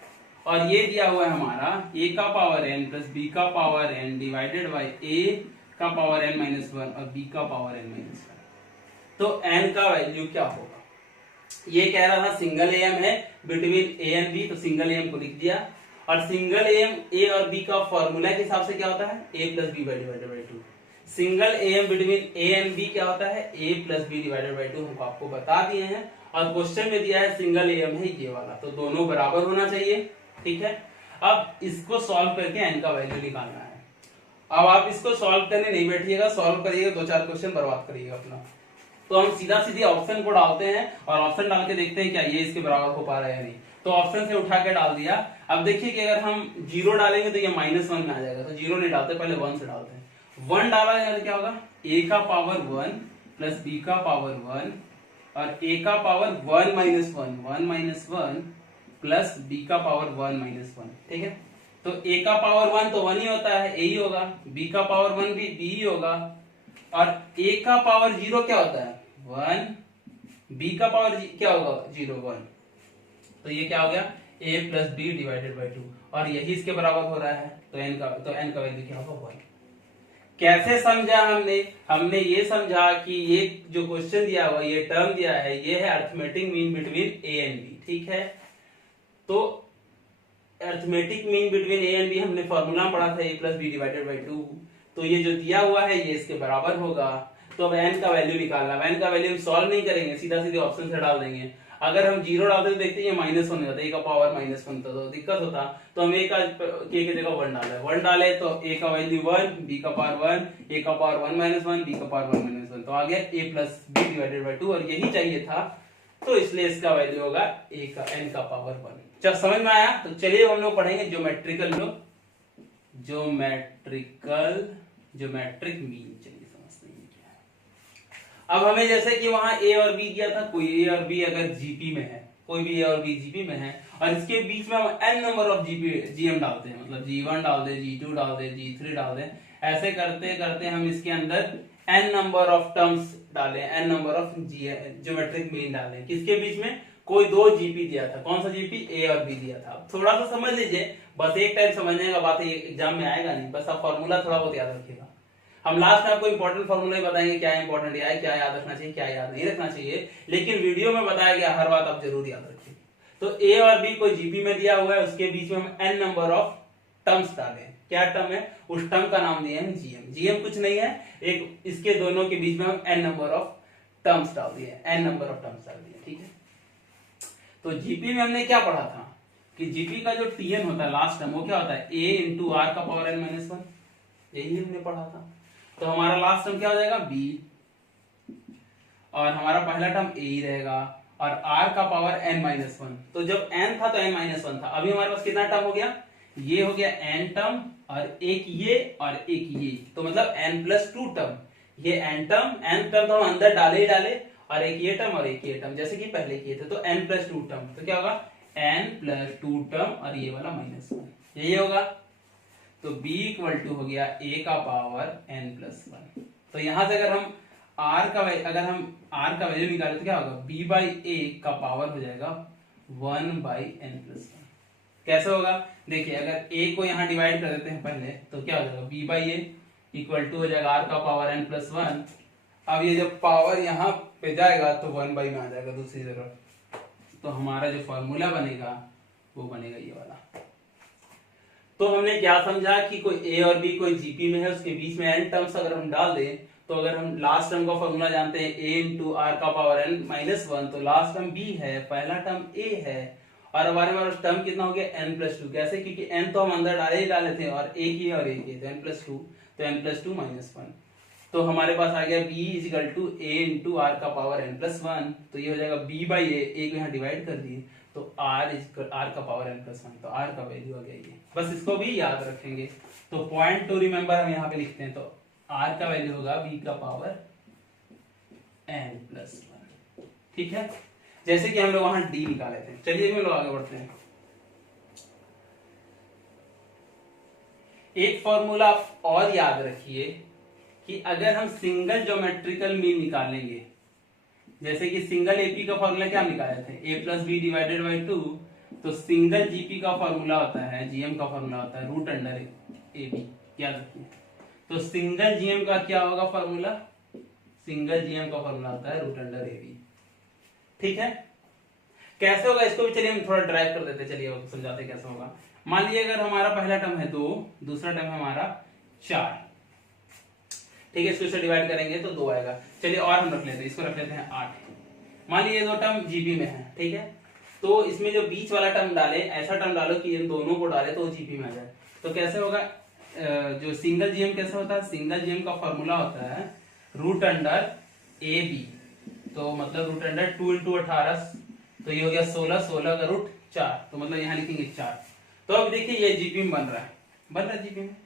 और ये दिया हुआ है हमारा ए का पावर एन प्लस बी का power n divided by a का पावर एन माइनस वन और बी का पावर एन माइनस वन। तो एन का वैल्यू क्या होगा, ये कह रहा था सिंगल एम है बिटवीन ए एंड बी, तो सिंगल एम को लिख दिया। और सिंगल एम ए और बी का फॉर्मूला के हिसाब से क्या होता है, a plus b divided by two. Single M between a and b क्या होता है, a plus b divided by two, हमको आपको बता दिए हैं। और क्वेश्चन में दिया है सिंगल एम है ये वाला, तो दोनों बराबर होना चाहिए, ठीक है। अब इसको सॉल्व करके एन का वैल्यू निकालना है। अब आप इसको सॉल्व करने नहीं बैठिएगा, सॉल्व करिएगा, 2-4 क्वेश्चन बर्बाद करिएगा अपना। तो हम सीधा सीधे ऑप्शन को डालते हैं और ऑप्शन डाल के देखते हैं क्या ये इसके बराबर हो पा रहा है या नहीं। तो ऑप्शन से उठा के डाल दिया। अब देखिए कि अगर हम 0 डालेंगे तो ये -1 में आ जाएगा, तो 0 नहीं डालते, पहले 1 से डालते हैं। 1 डाला जाए तो क्या होगा, a का पावर 1 प्लस b का पावर 1 और a का पावर 1 माइनस 1 प्लस b का पावर 1 माइनस 1, ठीक है। तो a का पावर 1 तो 1 ही होता है, a ही होगा, b का पावर 1 भी b ही होगा, और a का पावर 0 क्या होता है 1, b का पावर क्या होगा 0 1, तो ये क्या हो गया a plus b divided by 2, और यही इसके बराबर हो रहा है। तो n का वैल्यू क्या होगा 1। कैसे समझा हमने ये समझा कि ये जो क्वेश्चन दिया हुआ, ये टर्म दिया है, ये है arithmetic mean between a and b, ठीक है। तो arithmetic mean between a and b हमने फॉर्मूला पढ़ा था a plus b divided by 2, तो ये जो दिया हुआ है ये इसके बराबर होगा। तो अब n का वैल्यू निकालना, n का वैल्यू हम सॉल्व नहीं करेंगे, सीधा सीधे ऑप्शन से डाल देंगे। अगर हम 0 डालते तो देखते हैं -1 हो जाता है, a का पावर -1 तो दिक्कत होता, तो हम a का k की जगह 1 डाले, 1 डाले तो a का वैल्यू 1, b का पावर 1, a का पावर 1 माइनस 1, b का पावर 1 माइनस 1, तो आ गया a plus b divided by 2, और यही चाहिए था, तो इसलिए इसका वैल्यू होगा a का n का पावर 1। जब समझ में आया तो चलिए हम लोग पढ़ेंगे ज्योमेट्रिक मीन। चलिए समझते हैं क्या है। अब हमें जैसे कि वहां ए और बी दिया था, कोई ए और बी अगर जीपी में है, कोई भी ए और बी जीपी में है, और इसके बीच में हम एन नंबर ऑफ जीएम डालते हैं, मतलब जी1 डाल दे, जी2 डाल दे, जी3 डाल दे, ऐसे करते करते हम इसके अंदर एन नंबर ऑफ टर्म्स डालें, n number of geometric mean डालें, किसके बीच में, कोई दो जीपी दिया था, कौन सा जीपी, ए और बी दिया था। थोड़ा सा समझ लीजिए, बस एक टाइम समझने का बात है, एग्जाम में आएगा नहीं, बस आप फॉर्मूला थोड़ा बहुत याद रखिएगा। हम लास्ट में आपको इंपॉर्टेंट फॉर्मूला ही बताएंगे, क्या इंपॉर्टेंट है, क्या याद रखना चाहिए, क्या याद नहीं रखना चाहिए, लेकिन वीडियो में बताया गया हर बात आप जरूर याद रखिए। तो ए और बी कोई जीपी में दिया हुआ है, उसके बीच में हम एन नंबर ऑफ टर्म्स डालें, क्या टर्म है, उस टर्म का नाम दिया है जीएम। जीएम कुछ नहीं है, एक इसके दोनों के बीच में हम एन नंबर ऑफ टर्म्स डाल दिए, एन नंबर ऑफ टर्म्स डाल दिए, ठीक है। तो जीपी में हमने क्या पढ़ा था कि जीपी का जो टीएन होता है लास्ट टर्म, वो क्या होता है, ए इंटू आर का पावर एन माइनस वन, यही हमने पढ़ा था। तो हमारा लास्ट टर्म क्या हो जाएगा, बी, और हमारा पहला टर्म ए ही रहेगा, और r का पावर n माइनस वन। तो जब n था तो n माइनस वन था, अभी हमारे पास कितना टर्म हो गया, ये हो गया n टर्म, और एक ये और एक ये, तो मतलब n प्लस टू टर्म, ये n टर्म तो हम अंदर डाले ही डाले, और एक ये टर्म और एक ये टर्म, जैसे कि पहले किए थे, तो n प्लस टू टर्म, तो क्या होगा, n प्लस टू टर्म और ये वाला माइनस वन, यही होगा। तो b इक्वल टू हो गया a का पावर n प्लस वन। तो यहां से अगर हम r का वैल्यू निकाले तो क्या होगा, b बाई ए का पावर हो जाएगा 1 बाई n प्लस वन। कैसे होगा, देखिए अगर a को यहाँ डिवाइड कर देते हैं पहले, तो क्या हो जाएगा, b by a equal to हो जाएगा r का पावर n प्लस वन। अब ये जब पावर यहाँ पे जाएगा तो 1 बाई में आ जाएगा दूसरी तरफ, तो हमारा जो फॉर्मूला बनेगा वो बनेगा ये वाला। तो हमने क्या समझा कि कोई ए और बी कोई जीपी में है, उसके बीच में एन टर्म्स अगर हम डाल दें, तो अगर हम लास्ट टर्म का फॉर्मूला जानते हैं a इंटू आर का पावर एन माइनस वन, तो लास्ट टर्म b है, पहला टर्म a है, और हमारे पास टर्म कितना हो गया, n प्लस टू। कैसे, क्योंकि n तो हम अंदर डाले ही डाले थे, और एक ही और एक ही, तो n प्लस टू, तो n plus two minus one. तो हमारे पास आ गया b equal to a into r का पावर n प्लस वन, तो ये हो जाएगा b बाई ए को यहाँ डिवाइड कर दिए, तो r का पावर n प्लस वन, तो r का वैल्यू आ गया ये। बस इसको भी याद रखेंगे, तो पॉइंट टू रिमेंबर हम यहाँ पे लिखते हैं, तो r का वैल्यू होगा b का पावर n प्लस वन, ठीक है, जैसे कि हम लोग वहां d निकाले थे। चलिए हम लोग आगे बढ़ते हैं। एक फॉर्मूला और याद रखिए कि अगर हम सिंगल ज्योमेट्रिकल मीन निकालेंगे, जैसे कि सिंगल एपी का फॉर्मूला क्या निकाले थे, a plus b divided by two, तो सिंगल जीपी का फॉर्मूला होता है, जीएम का फॉर्मूला होता है रूट अंडर ए बी, याद रखिए। तो सिंगल जीएम का क्या होगा फॉर्मूला, सिंगल जीएम का फॉर्मूला होता है रूट अंडर ए बी, ठीक है। कैसे होगा इसको भी चलिए हम थोड़ा ड्राइव कर देते, चलिए समझाते कैसे होगा। मान लीजिए अगर हमारा पहला टर्म है 2, दूसरा टर्म है हमारा 4, ठीक है, इसको इससे डिवाइड करेंगे तो 2 आएगा। चलिए और हम रख लेते हैं, इसको रख लेते हैं 8। मान लीजिए दो टर्म जीपी में है, ठीक है, तो इसमें जो बीच वाला टर्म डाले, ऐसा टर्म डालो कि इन दोनों को डाले तो जीपी में आ जाए। तो कैसे होगा, जो सिंगल जीएम कैसे होता है, सिंगल जीएम का फॉर्मूला होता है रूट अंडर ए बी, तो मतलब रूट अंडर 2 इंटू 18, तो ये हो गया 16, 16 का रूट 4, तो मतलब यहाँ लिखेंगे 4। तो अब देखिए ये जीपी में बन रहा है जीपी में।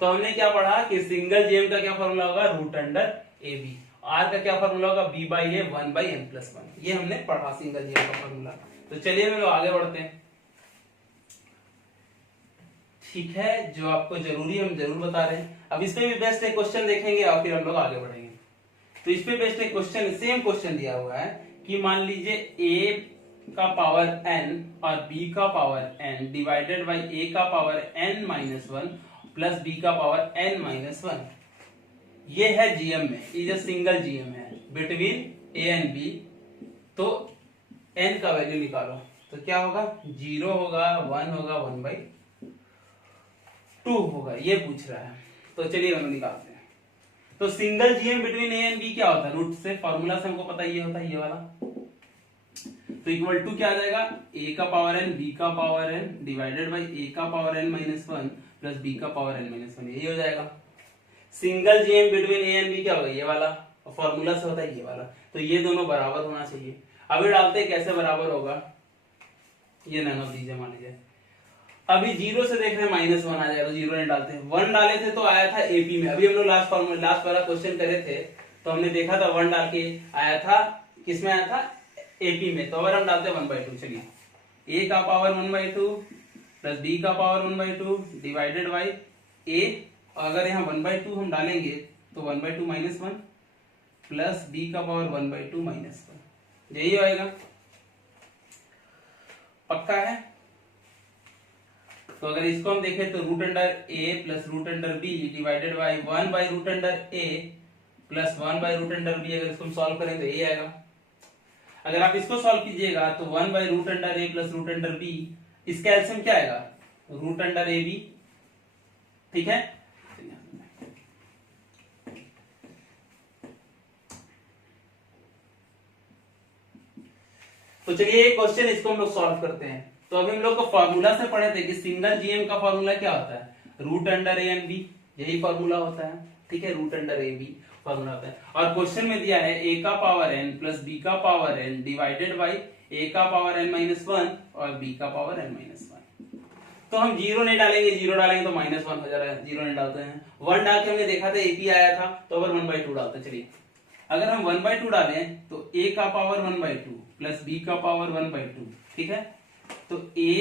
तो हमने क्या पढ़ा कि सिंगल जीएम का क्या फॉर्मूला होगा, root under a b, r का क्या फॉर्मूला होगा, b by a 1 by n plus one, ये हमने पढ़ा सिंगल जीएम का फॉर्मूला। तो चलिए हम लोग आगे बढ़ते हैं, ठीक है, जो आपको जरूरी हम जरूर बता रहे हैं। अब इस पे भी बेस्ट एक क्वेश्चन देखेंगे और फिर हम लोग आगे बढ़ेंगे। तो इस पे बेस्ट एक क्वेश्चन, सेम क्वेश्चन दिया हुआ है कि मान लीजिए a का पावर n और b का power n divided by a का power n minus one plus b का पावर n माइनस वन, ये है जीएम में, ये सिंगल जीएम है बिटवीन a एंड b। तो n का वैल्यू निकालो, तो क्या होगा, 0 होगा, 1 होगा, 1 बाई 2 होगा, ये पूछ रहा है। तो चलिए हम निकालते हैं। तो single GM between a and b क्या होता है, रूट से, फॉर्मूला से हमको पता ये होता है ये वाला। तो इक्वल टू क्या आ जाएगा, a का पावर n b का power n divided by a का power n minus one plus b का पावर n माइनस वन, ये हो जाएगा। Single GM between a and b क्या होगा, ये वाला, और फॉर्मूला से होता है ये वाला, तो ये दोनों बराबर होना चाहिए। अभी डालते हैं कैसे बराबर होगा, ये नैनो दीजिए, मान लीजिए अभी 0 से देख रहे हैं माइनस वन आ जाएगा, तो 0 नहीं डालते हैं, 1 डाले थे तो आया था एपी में। अभी हम लोग लास्ट वाला क्वेश्चन करे थे तो हमने देखा था 1 डाल के आया था, किसमें आया था, एपी में। तो अगर हम डालते हैं 1/2, चलिए ए का पावर 1/2 प्लस बी का पावर 1/2 डिवाइडेड बाई ए, अगर यहाँ 1/2 हम डालेंगे तो 1/2 माइनस 1 प्लस बी का पावर 1/2 माइनस 1, यही आएगा, पक्का है। तो अगर इसको हम देखें तो root under a plus root under b divided by 1 by root under a plus 1 by root under b, अगर इसको हम सॉल्व करें तो ए आएगा। अगर आप इसको सॉल्व कीजिएगा तो 1 by root under a plus root under b, इसका एलसीएम क्या आएगा, रूट अंडर ए बी, ठीक है। तो चलिए एक क्वेश्चन इसको हम लोग सॉल्व करते हैं। तो अभी हम लोग को फॉर्मूला से पढ़े थे कि सिंगल जीएम का फॉर्मूला क्या होता है, root under a and b, यही फॉर्मूला होता है, ठीक है, root under a b formula होता है। और क्वेश्चन में दिया है ए का पावर एन प्लस बी का power n divided by a का पावर एन माइनस 1 और बी का पावर एन माइनस 1। तो हम जीरो नहीं डालेंगे, जीरो डालेंगे तो माइनस 1 हो जा रहा है, जीरो नहीं डालते हैं। 1 डाल के हमने देखा था एपी आया था, तो अगर 1/2 डालते हैं, चलिए अगर हम 1/2 डालें तो a का पावर 1/2 प्लस b का पावर 1/2, ठीक है। तो a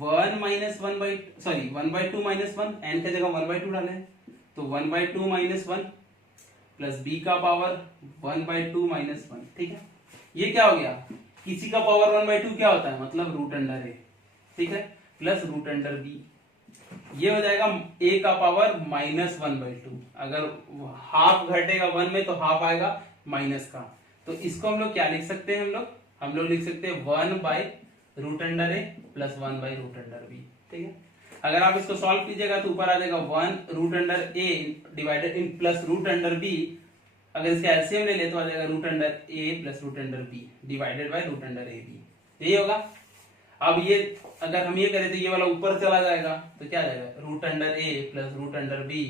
1 माइनस 1/2 माइनस 1, n की जगह 1/2 डालें तो 1/2 माइनस 1 प्लस b का पावर 1/2 माइनस 1, ठीक है। ये क्या हो गया, किसी का पावर 1/2 क्या होता है, मतलब रूट अंडर a, ठीक है, प्लस रूट अंडर b, ये हो जाएगा a का पावर माइनस 1/2, अगर हाफ घटेगा 1 में तो हाफ आएगा माइनस का, तो इसको हम लोग क्या लिख सकते हैं, हम लोग लिख सकते हैं 1 by root under a plus 1 by root under b, ठीक है। अगर आप इसको सॉल्व कीजिएगा तो ऊपर आ जाएगा 1 root under a divided in plus root under b, अगर इसका एलसीएम ले ले तो आ जाएगा root under a plus root under b divided by root under a b, यही होगा। अब ये अगर हम ये करें तो ये वाला ऊपर चला जाएगा, तो क्या जाएगा, root under a plus root under b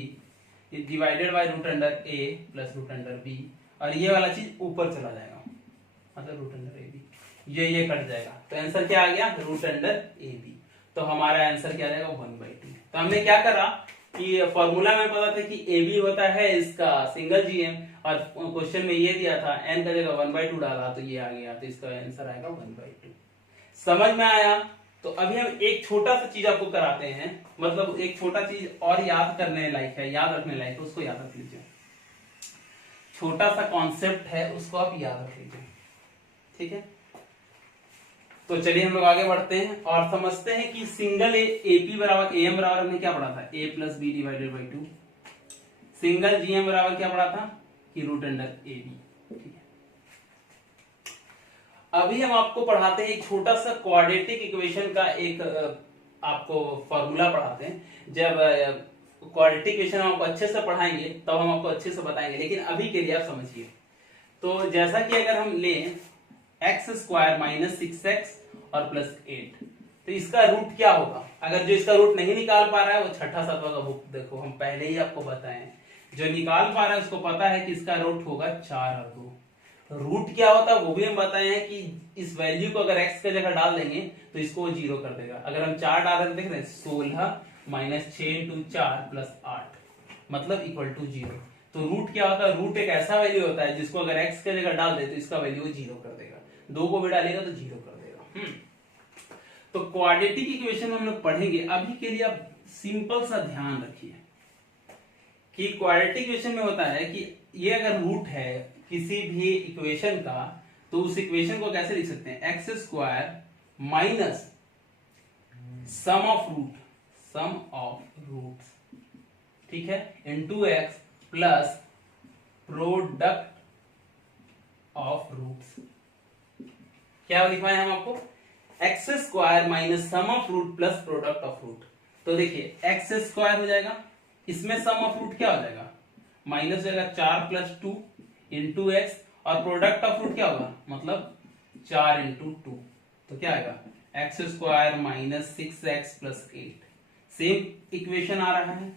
divided by root under a plus root under b, और ये वाला चीज ऊपर चला जाएगा, मतलब रूट अंडर ए बी, ये कट जाएगा। तो आंसर क्या आ गया, रूट अंडर ए बी। तो हमारा आंसर क्या आ जाएगा, 1/2। तो हमने क्या करा कि फॉर्मूला में पता था कि ए बी होता है इसका सिंगल जीएम, और क्वेश्चन में ये दिया था एन का जगह 1/2 डाला तो ये आ गया, तो इसका आंसर आएगा 1/2। समझ में आया। तो अभी हम एक छोटा सा चीज आपको कराते हैं, मतलब एक छोटा चीज और याद करने लायक है, याद रखने लायक है, उसको याद रख लीजिए। छोटा सा कॉन्सेप्ट है, उसको आप याद रख लीजिए, ठीक है। तो चलिए हम लोग आगे बढ़ते हैं और समझते हैं कि सिंगल एपी बराबर एम बराबर हमने क्या पढ़ा था, a plus b divided by 2। Single G M बराबर क्या पढ़ा था कि रूट अंडर ए बी, ठीक है। अभी हम आपको पढ़ाते हैं एक छोटा सा क्वाड्रेटिक इक्वेशन का एक आपको फॉर्मूला पढ़ाते हैं। जब क्वाड्रेटिक इक्वेशन हम आपको अच्छे से पढ़ाएंगे तब हम आपको अच्छे से बताएंगे, लेकिन अभी के लिए आप समझिए। तो जैसा कि अगर हम लें x² माइनस 6x और प्लस 8, तो इसका रूट क्या होगा। अगर जो इसका रूट नहीं निकाल पा रहा है वो छठा सातवां का बुक देखो, हम पहले ही आपको बताएं। जो निकाल पा रहा है उसको पता है कि इसका रूट होगा 4 और 2। रूट क्या होता है वो भी हम बताए हैं कि इस वैल्यू को अगर x की जगह डाल देंगे तो इसको 0 कर देगा। अगर हम 4 डाल रहे देख रहे हैं 16 माइनस 6 इंटू 4 प्लस 8 मतलब इक्वल टू 0। तो रूट क्या होता है, रूट एक ऐसा वैल्यू होता है जिसको अगर x की जगह डाल दे तो इसका वैल्यू 0 कर देगा, 2 को भी डालेगा तो 0 कर देगा। तो क्वाड्रेटिक इक्वेशन हम लोग पढ़ेंगे। अभी के लिए आप सिंपल सा ध्यान रखिए कि क्वाड्रेटिक इक्वेशन में होता है कि ये अगर रूट है किसी भी इक्वेशन का तो उस इक्वेशन को कैसे लिख सकते हैं, x² minus sum of roots, ठीक है, into x plus product of roots. क्या लिखवाए हम आपको, x² minus sum of root plus product of root. तो देखिए x² हो जाएगा, इसमें सम ऑफ रूट क्या हो जाएगा, माइनस जाएगा 4 प्लस 2 इंटू एक्स, और प्रोडक्ट ऑफ रूट क्या होगा, मतलब 4 इंटू 2, तो क्या आएगा x² minus 6x plus 8। Same equation आ रहा है।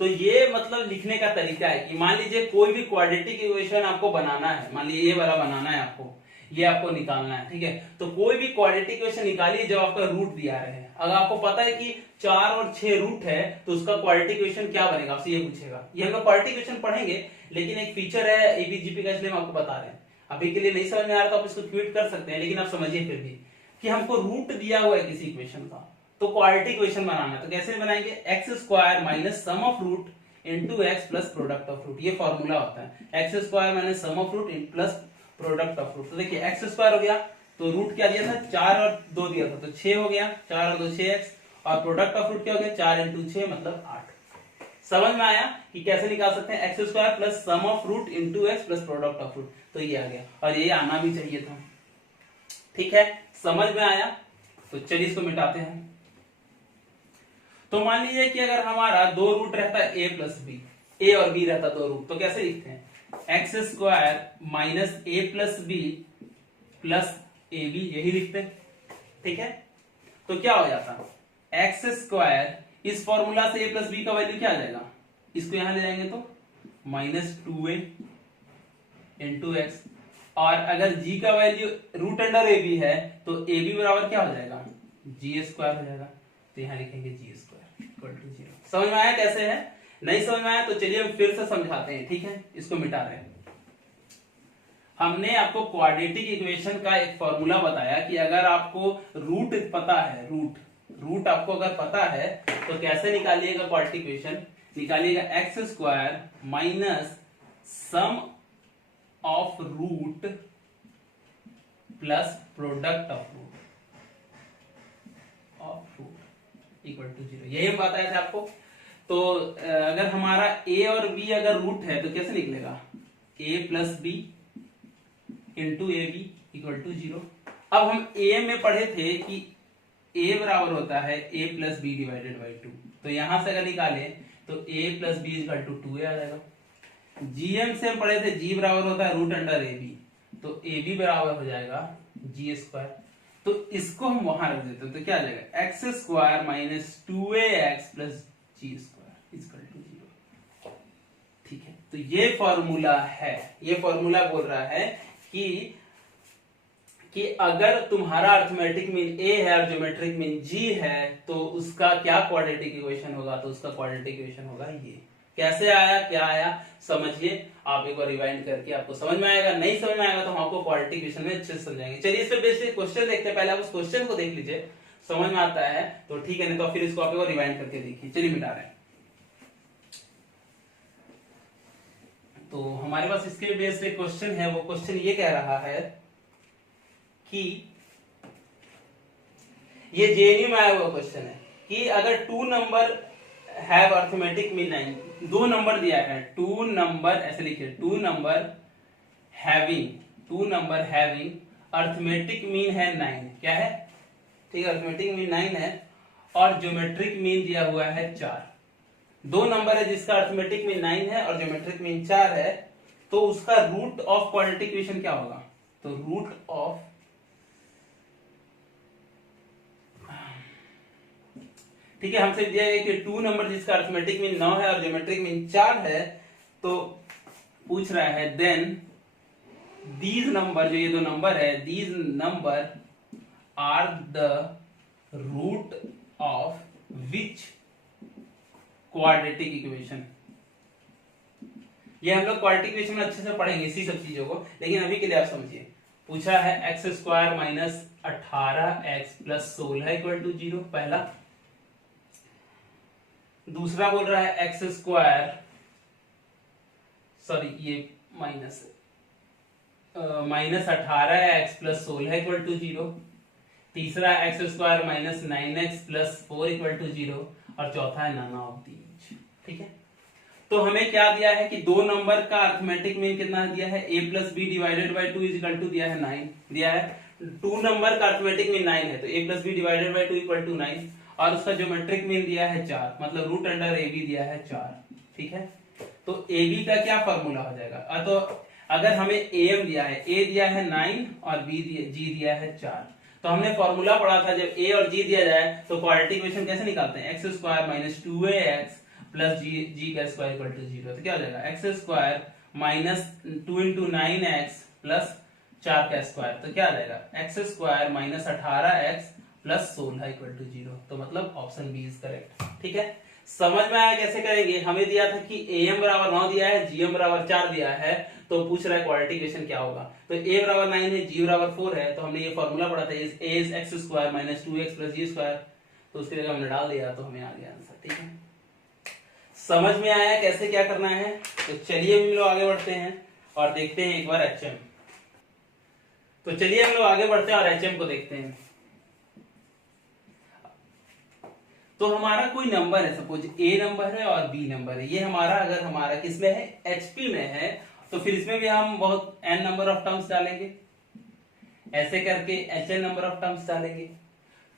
तो ये मतलब लिखने का तरीका है कि मान लीजिए कोई भी क्वाड्रेटिक इक्वेशन आपको बनाना है, मान लीजिए ये वाला बनाना है आपको, ये आपको निकालना है, ठीक है। तो कोई भी क्वाड्रेटिक इक्वेशन निकालिए जब आपका रूट दिया रहे। अगर आपको पता है कि 4 और 6 रूट है तो उसका क्वाड्रेटिक इक्वेशन क्या बनेगा, आपसे ये पूछेगा। ये हम लोग क्वाड्रेटिक इक्वेशन पढ़ेंगे, लेकिन एक फीचर है एबीजीपी का, इसलिए हम आपको बता रहे हैं। अभी के लिए नहीं समझ में आ रहा तो आप इसको क्विट कर सकते हैं, लेकिन आप समझिए फिर भी कि हमको रूट दिया हुआ है किसी इक्वेशन का, तो क्वाड्रेटिक इक्वेशन बनाना है। तो कैसे बनाएंगे, x square minus sum of root into x plus product of root, ये फॉर्मूला होता है। X square minus sum of root plus product of root. तो देखिए एक्स स्क्वायर हो गया, तो रूट क्या दिया था, 4 और 2 दिया था, तो 6 हो गया, 4 और 2 6x, और प्रोडक्ट ऑफ रूट क्या हो गया, 4 इंटू 6 मतलब 8। समझ में आया कि कैसे निकाल सकते हैं, x square plus sum of root into x plus product of root. तो ये आ गया, और ये आना भी चाहिए था, ठीक है। समझ में आया, तो चलिए इसको मिटाते हैं। तो मान लीजिए कि अगर हमारा 2 रूट रहता है a प्लस बी, ए और बी रहता 2 रूट, तो कैसे लिखते हैं, x square minus a plus b plus a b, यही लिखते हैं, ठीक है। तो क्या हो जाता, एक्स स्क्वायर, इस फॉर्मूला से a प्लस बी का वैल्यू क्या आ जाएगा, इसको यहां ले जाएंगे तो माइनस 2a इंटू एक्स, और अगर g का value root under a b है तो ए बी बराबर क्या हो जाएगा, जी स्क्वायर हो जाएगा। तो यहां लिखेंगे जी स्क्वायर इक्वल टू 0। समझ में आया कैसे है, नहीं समझ में आया तो चलिए हम फिर से समझाते हैं, ठीक है। इसको मिटा रहे हैं। हमने आपको क्वाड्रेटिक इक्वेशन का एक फॉर्मूला बताया कि अगर आपको रूट पता है, रूट आपको अगर पता है तो कैसे निकालिएगा क्वाड्रेटिक इक्वेशन, निकालिएगा x square minus sum of root plus product of root equal to 0, यही हम बताए थे आपको। तो अगर हमारा a और b अगर रूट है तो कैसे निकलेगा, a plus b into a b equal to 0। अब हम a में पढ़े थे कि a बराबर होता है a plus b divided by 2, तो यहां से अगर निकाले तो a plus b equal to 2a आ जाएगा। gm से हम पढ़े थे g बराबर होता है रूट अंडर ए बी, तो ए बी बराबर हो जाएगा जी स्क्वायर। तो इसको हम वहां रख देते हैं, तो क्या आ जाएगा, x square minus 2ax plus g square equal to 0, ठीक है। तो ये फॉर्मूला है, ये फॉर्मूला बोल रहा है कि अगर तुम्हारा अर्थमेटिक मीन a है और ज्योमेट्रिक मीन g है तो उसका क्या क्वाड्रेटिक इक्वेशन होगा, तो उसका क्वाड्रेटिक इक्वेशन होगा ये। कैसे आया, क्या आया, समझिए। आप एक बार रिवाइंड करके आपको समझ में आएगा, नहीं समझ में आएगा तो हम आपको क्वाड्रेटिक इक्वेशन में अच्छे से समझाएंगे। चलिए इस पे बेसिक क्वेश्चन देखते हैं, पहले आप उस क्वेश्चन को देख लीजिए, समझ में आता है तो ठीक है, नहीं तो फिर इसको आप एक बार रिवाइंड करके देखिए। चलिए मिटा रहे हैं। तो हमारे पास इसके बेस पे क्वेश्चन है, वो क्वेश्चन ये कह रहा है कि ये जेएनयू में आया हुआ क्वेश्चन है कि अगर 2 number have arithmetic mean 9, 2 number दिया है, 2 नंबर, ऐसे लिखिए 2 नंबर हैविंग अर्थमेटिक मीन है 9, क्या है, ठीक है, अर्थमेटिक मीन 9 है और ज्योमेट्रिक मीन दिया हुआ है 4। 2 नंबर है जिसका अर्थमेटिक मीन 9 है और ज्योमेट्रिक मीन 4 है, तो उसका रूट ऑफ क्वाड्रेटिक इक्वेशन क्या होगा, तो रूट ऑफ, ठीक है, हमसे दिया गया कि 2 नंबर जिसका अर्थमेटिक मीन 9 है और ज्योमेट्रिक मीन 4 है, तो पूछ रहा है देन दीज नंबर, जो ये 2 नंबर है, these number are the root of which quadratic equation. ये हम लोग क्वाड्रेटिक इक्वेशन में अच्छे से पढ़ेंगे इसी सब चीजों को, लेकिन अभी के लिए आप समझिए। पूछा है x square minus 18x plus 16 equal to 0, पहला। दूसरा बोल रहा है एक्स स्क्वायर, सॉरी ये minus 18x plus 16 equal to 0। तीसरा x square minus 9x plus 4 equal to 0, और चौथा है नन ऑफ दीज, ठीक है। तो हमें क्या दिया है कि 2 नंबर का अर्थमेटिक मीन कितना दिया है, a plus b divided by 2 equal to दिया है 9 दिया है। 2 नंबर का अर्थमेटिक मीन 9 है तो a plus b divided by 2 equal to 9, और उसका ज्योमेट्रिक मीन दिया है 4, मतलब रूट अंडर ए बी दिया है 4, ठीक है। तो ए बी का क्या फॉर्मूला हो जाएगा, तो अगर हमें एम दिया है, a दिया है 9 और b g दिया है 4, तो हमने फॉर्मूला पढ़ा था जब a और g दिया जाए तो क्वाड्रेटिक इक्वेशन कैसे निकालते हैं, x square minus 2ax plus G का स्क्वायर इक्वल टू 0। तो क्या हो जाएगा, x square minus 2 into 9x plus 4 का स्क्वायर, तो क्या आ जाएगा x square minus 18x plus 16 equal to 0। तो मतलब ऑप्शन बी इज करेक्ट। ठीक है, समझ में आया कैसे करेंगे। हमें दिया था कि am बराबर 9 दिया है, gm बराबर 4 दिया है, तो पूछ रहा है क्वाड्रेटिक इक्वेशन क्या होगा। तो a बराबर 9 है, g बराबर 4 है, तो हमने ये फॉर्मूला पढ़ा था a is x square minus 2x plus g square, तो उसकी जगह हमने डाल दिया तो हमें आ गया आंसर। ठीक है, समझ में आया कैसे क्या करना है। तो चलिए हम लोग आगे बढ़ते हैं और देखते हैं एक बार HM। तो चलिए हम लोग आगे बढ़ते हैं और HM को देखते हैं। तो हमारा कोई नंबर है, सपोज A नंबर है और B नंबर है, ये हमारा अगर हमारा किसमें है HP में है, तो फिर इसमें भी हम बहुत n नंबर ऑफ टर्म्स डालेंगे, ऐसे करके HN नंबर ऑफ टर्म्स डालेंगे।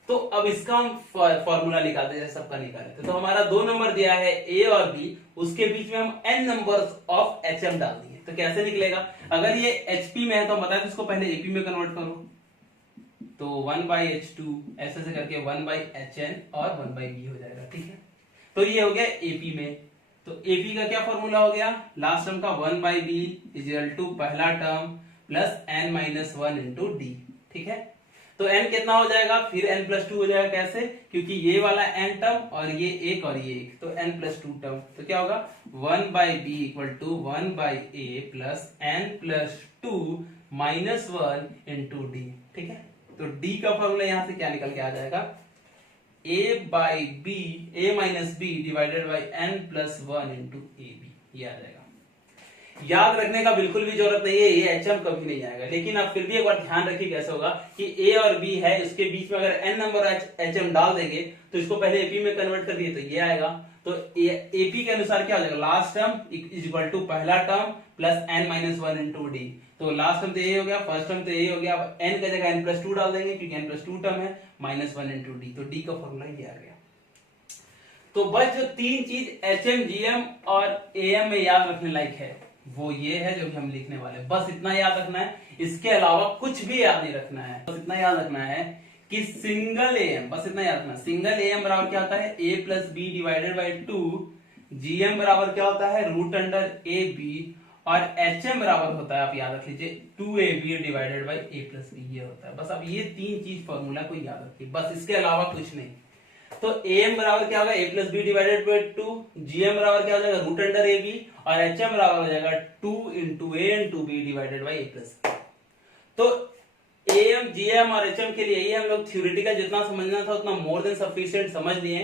तो अब इसका हम फॉर्मूला निकालते हैं, सबका निकाले थे। तो हमारा 2 नंबर दिया है A और B, उसके बीच में हम n नंबर्स ऑफ HM डाल दिए, तो कैसे निकलेगा। अगर ये HP में है तो हम बताए थे इसको पहले AP में कन्वर्ट करो, तो 1/H2 ऐसे से करके 1/HN और 1/B हो जाएगा। ठीक है, तो ये हो गया AP में। तो AP का क्या फॉर्मूला हो गया, लास्ट टर्म का 1/B इक्वल टू पहला term plus n-1 into D। ठीक है, तो n कितना हो जाएगा, फिर n+2 हो जाएगा। कैसे, क्योंकि ये वाला n टर्म और ये एक और ये एक, तो n+2 टर्म, तो क्या होगा 1/B equal to 1/A plus n+2 -1 into D। ठीक है, तो D का फॉर्मूला यहां से क्या निकल के आ जाएगा, A minus B divided by n+1 into AB, ये आ जाएगा। याद रखने का बिल्कुल भी जरूरत नहीं है, ये HM कभी नहीं आएगा, लेकिन आप फिर भी एक बार ध्यान रखिए कैसे होगा कि A और B है, इसके बीच में अगर n नंबर HM डाल देंगे तो इसको पहले AP में कन्वर्ट कर दिए तो ये आएगा। तो AP के अनुसार क्या हो जाएगा, last term is equal to पहला term plus n-1 into D। तो लास्ट टर्म तो ये हो गया, फर्स्ट टर्म तो ये हो गया, अब n की जगह n+2 डाल देंगे क्योंकि n+2 टर्म है, -1 इंटू D, तो D का फॉर्मूला ये आ गया। तो बस जो 3 चीज HM, GM और AM में याद रखने लायक है वो ये है जो भी हम लिखने वाले, बस इतना याद रखना है, इसके अलावा कुछ भी याद नहीं रखना है। बस इतना याद रखना है कि सिंगल AM, बस इतना याद रखना, सिंगल AM बराबर क्या होता है A plus B divided by 2, GM बराबर क्या होता है √AB, और HM बराबर होता है, आप याद रख लीजिए 2AB divided by A plus B, ये होता है। बस अब ये 3 चीज फॉर्मूला को याद रखिए, बस इसके अलावा कुछ नहीं। तो AM बराबर क्या होगा A plus B divided by 2, GM बराबर क्या हो जाएगा √AB, और HM बराबर हो जाएगा 2 into A into B divided by A plus. तो AM, GM और HM के लिए ये हम लोग थ्योरेटिकल जितना समझना था उतना मोर देन सफिशिएंट समझ लिए।